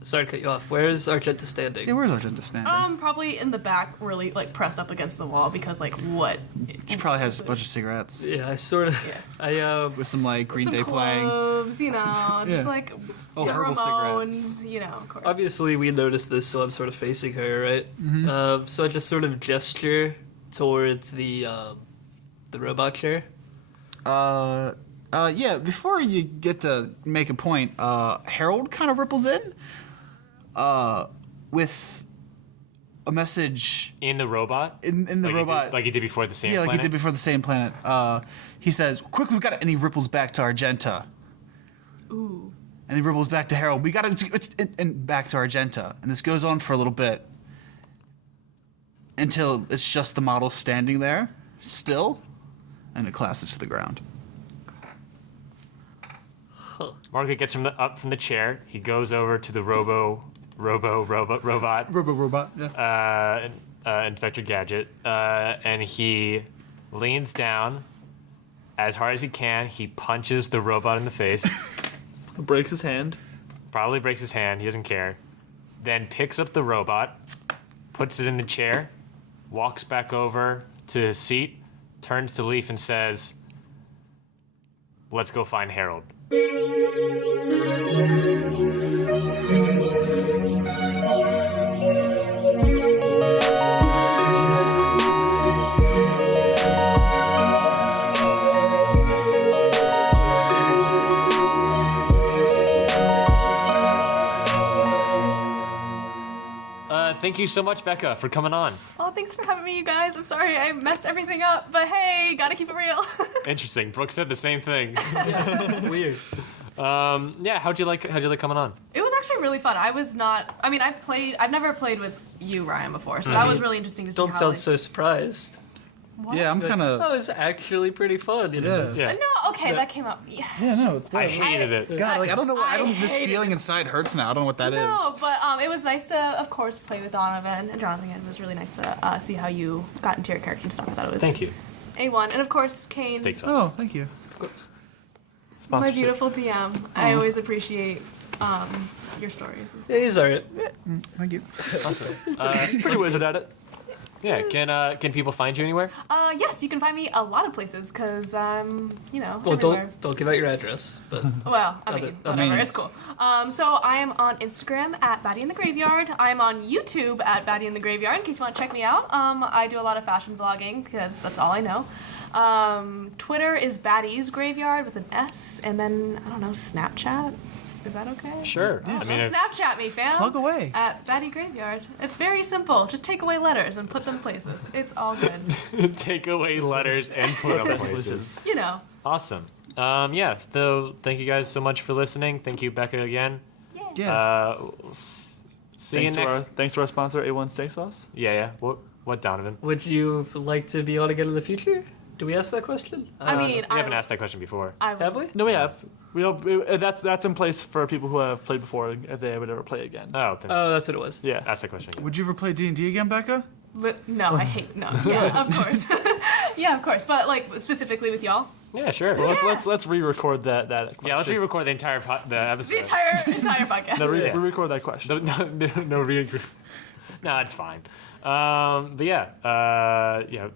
Sorry to cut you off. Where's Argenta standing? yeah, where's Argenta standing? Probably in the back, really like pressed up against the wall because like what? She probably has a bunch of cigarettes. Yeah, I sort of. Yeah. I With some like Green Some Day playing. clothes, you know, Yeah. just like Oh, the herbal Ramones, cigarettes. you know, of course. obviously we noticed this, so I'm sort of facing her, right? So I just sort of gesture towards the robot chair. Yeah, before you get to make a point, Harold kind of ripples in with a message In the robot? in the Like robot. Like he did before the same yeah, like planet? he did before the same planet. He says, quickly, we got it. And he ripples back to Argenta. Ooh. And he ripples back to Harold. We got it. And back to Argenta. And this goes on for a little bit. Until it's just the model standing there, still. And it collapses to the ground. Marco gets up from the chair. He goes over to the robot, Robot, yeah. Inspector Gadget, and he leans down as hard as he can. He punches the robot in the face. Breaks his hand. Probably breaks his hand. He doesn't care. Then picks up the robot, puts it in the chair, walks back over to his seat, turns to Leaf and says, "Let's go find Harold." Thank you so much, Becca, for coming on. Oh, thanks for having me, you guys. I'm sorry I messed everything up, but hey, gotta keep it real. Interesting. Brooke said the same thing. Weird. Yeah, how'd you like coming on? It was actually really fun. I've never played with you, Ryan, before, so that was really interesting to see Don't how, sound like, so surprised. what? Yeah, I'm kind That of. was actually pretty fun. You know? Yeah. Yeah. No, okay, that came out. Yeah. Yeah, no, it's I hated it. God, like I don't know. I don't. I This hated feeling inside hurts now. I don't know what that is. No, but it was nice to, of course, play with Donovan and Jonathan. It was really nice to see how you got into your character and stuff. I thought it was Thank you. A1. And of course, Kane, Steaks off. Oh, thank you. my Sponsorship. beautiful DM. I always appreciate your stories and stuff. Yeah, he's alright. Thank you. Pretty wizard at it. Yeah, can people find you anywhere? Yes, you can find me a lot of places because I'm, Well, everywhere. don't give out your address, but Well, I mean, I whatever, mean, it's cool. So I am on Instagram at Batty in the Graveyard. I'm on YouTube at Batty in the Graveyard in case you want to check me out. I do a lot of fashion vlogging because that's all I know. Twitter is Batty's Graveyard with an S, and then, I don't know, Snapchat? Is that okay? Sure. I mean, if- Snapchat me, fam. Plug away. At Batty Graveyard. It's very simple. Just take away letters and put them places. It's all good. take away letters and put them places. You know. Awesome. Yeah. So thank you guys so much for listening. Thank you, Becca, again. Yes. See you next. Thanks to our sponsor, A1 Steak Sauce. Yeah. What, Donovan? Would you like to be on again in the future? Do we ask that question? I mean, We haven't asked that question before. Have we? No, we have. That's in place for people who have played before if they would ever play again. Oh, then Oh, that's what it was. Yeah. ask that question again. Would you ever play D&D again, Becca? No, I hate no. Yeah, of course. Yeah, of course. But like specifically with y'all, Yeah, sure. Well, let's re-record that. Yeah, let's question. re-record the entire the episode. the entire podcast. No, Yeah. re-record that question. No, no, it's fine. But yeah.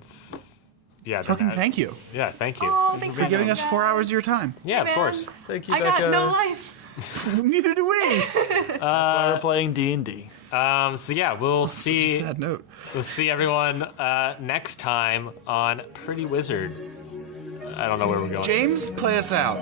Fucking thank you Yeah, thank you. Oh, thanks for giving us having 4 me. hours of your time. Yeah, of Man, course. Thank you, I Becca. got no life. Neither do we. That's why we're playing D&D. So yeah, we'll Such a see. sad note. We'll see everyone next time on Pretty Wizard. I don't know where we're going. James, play us out.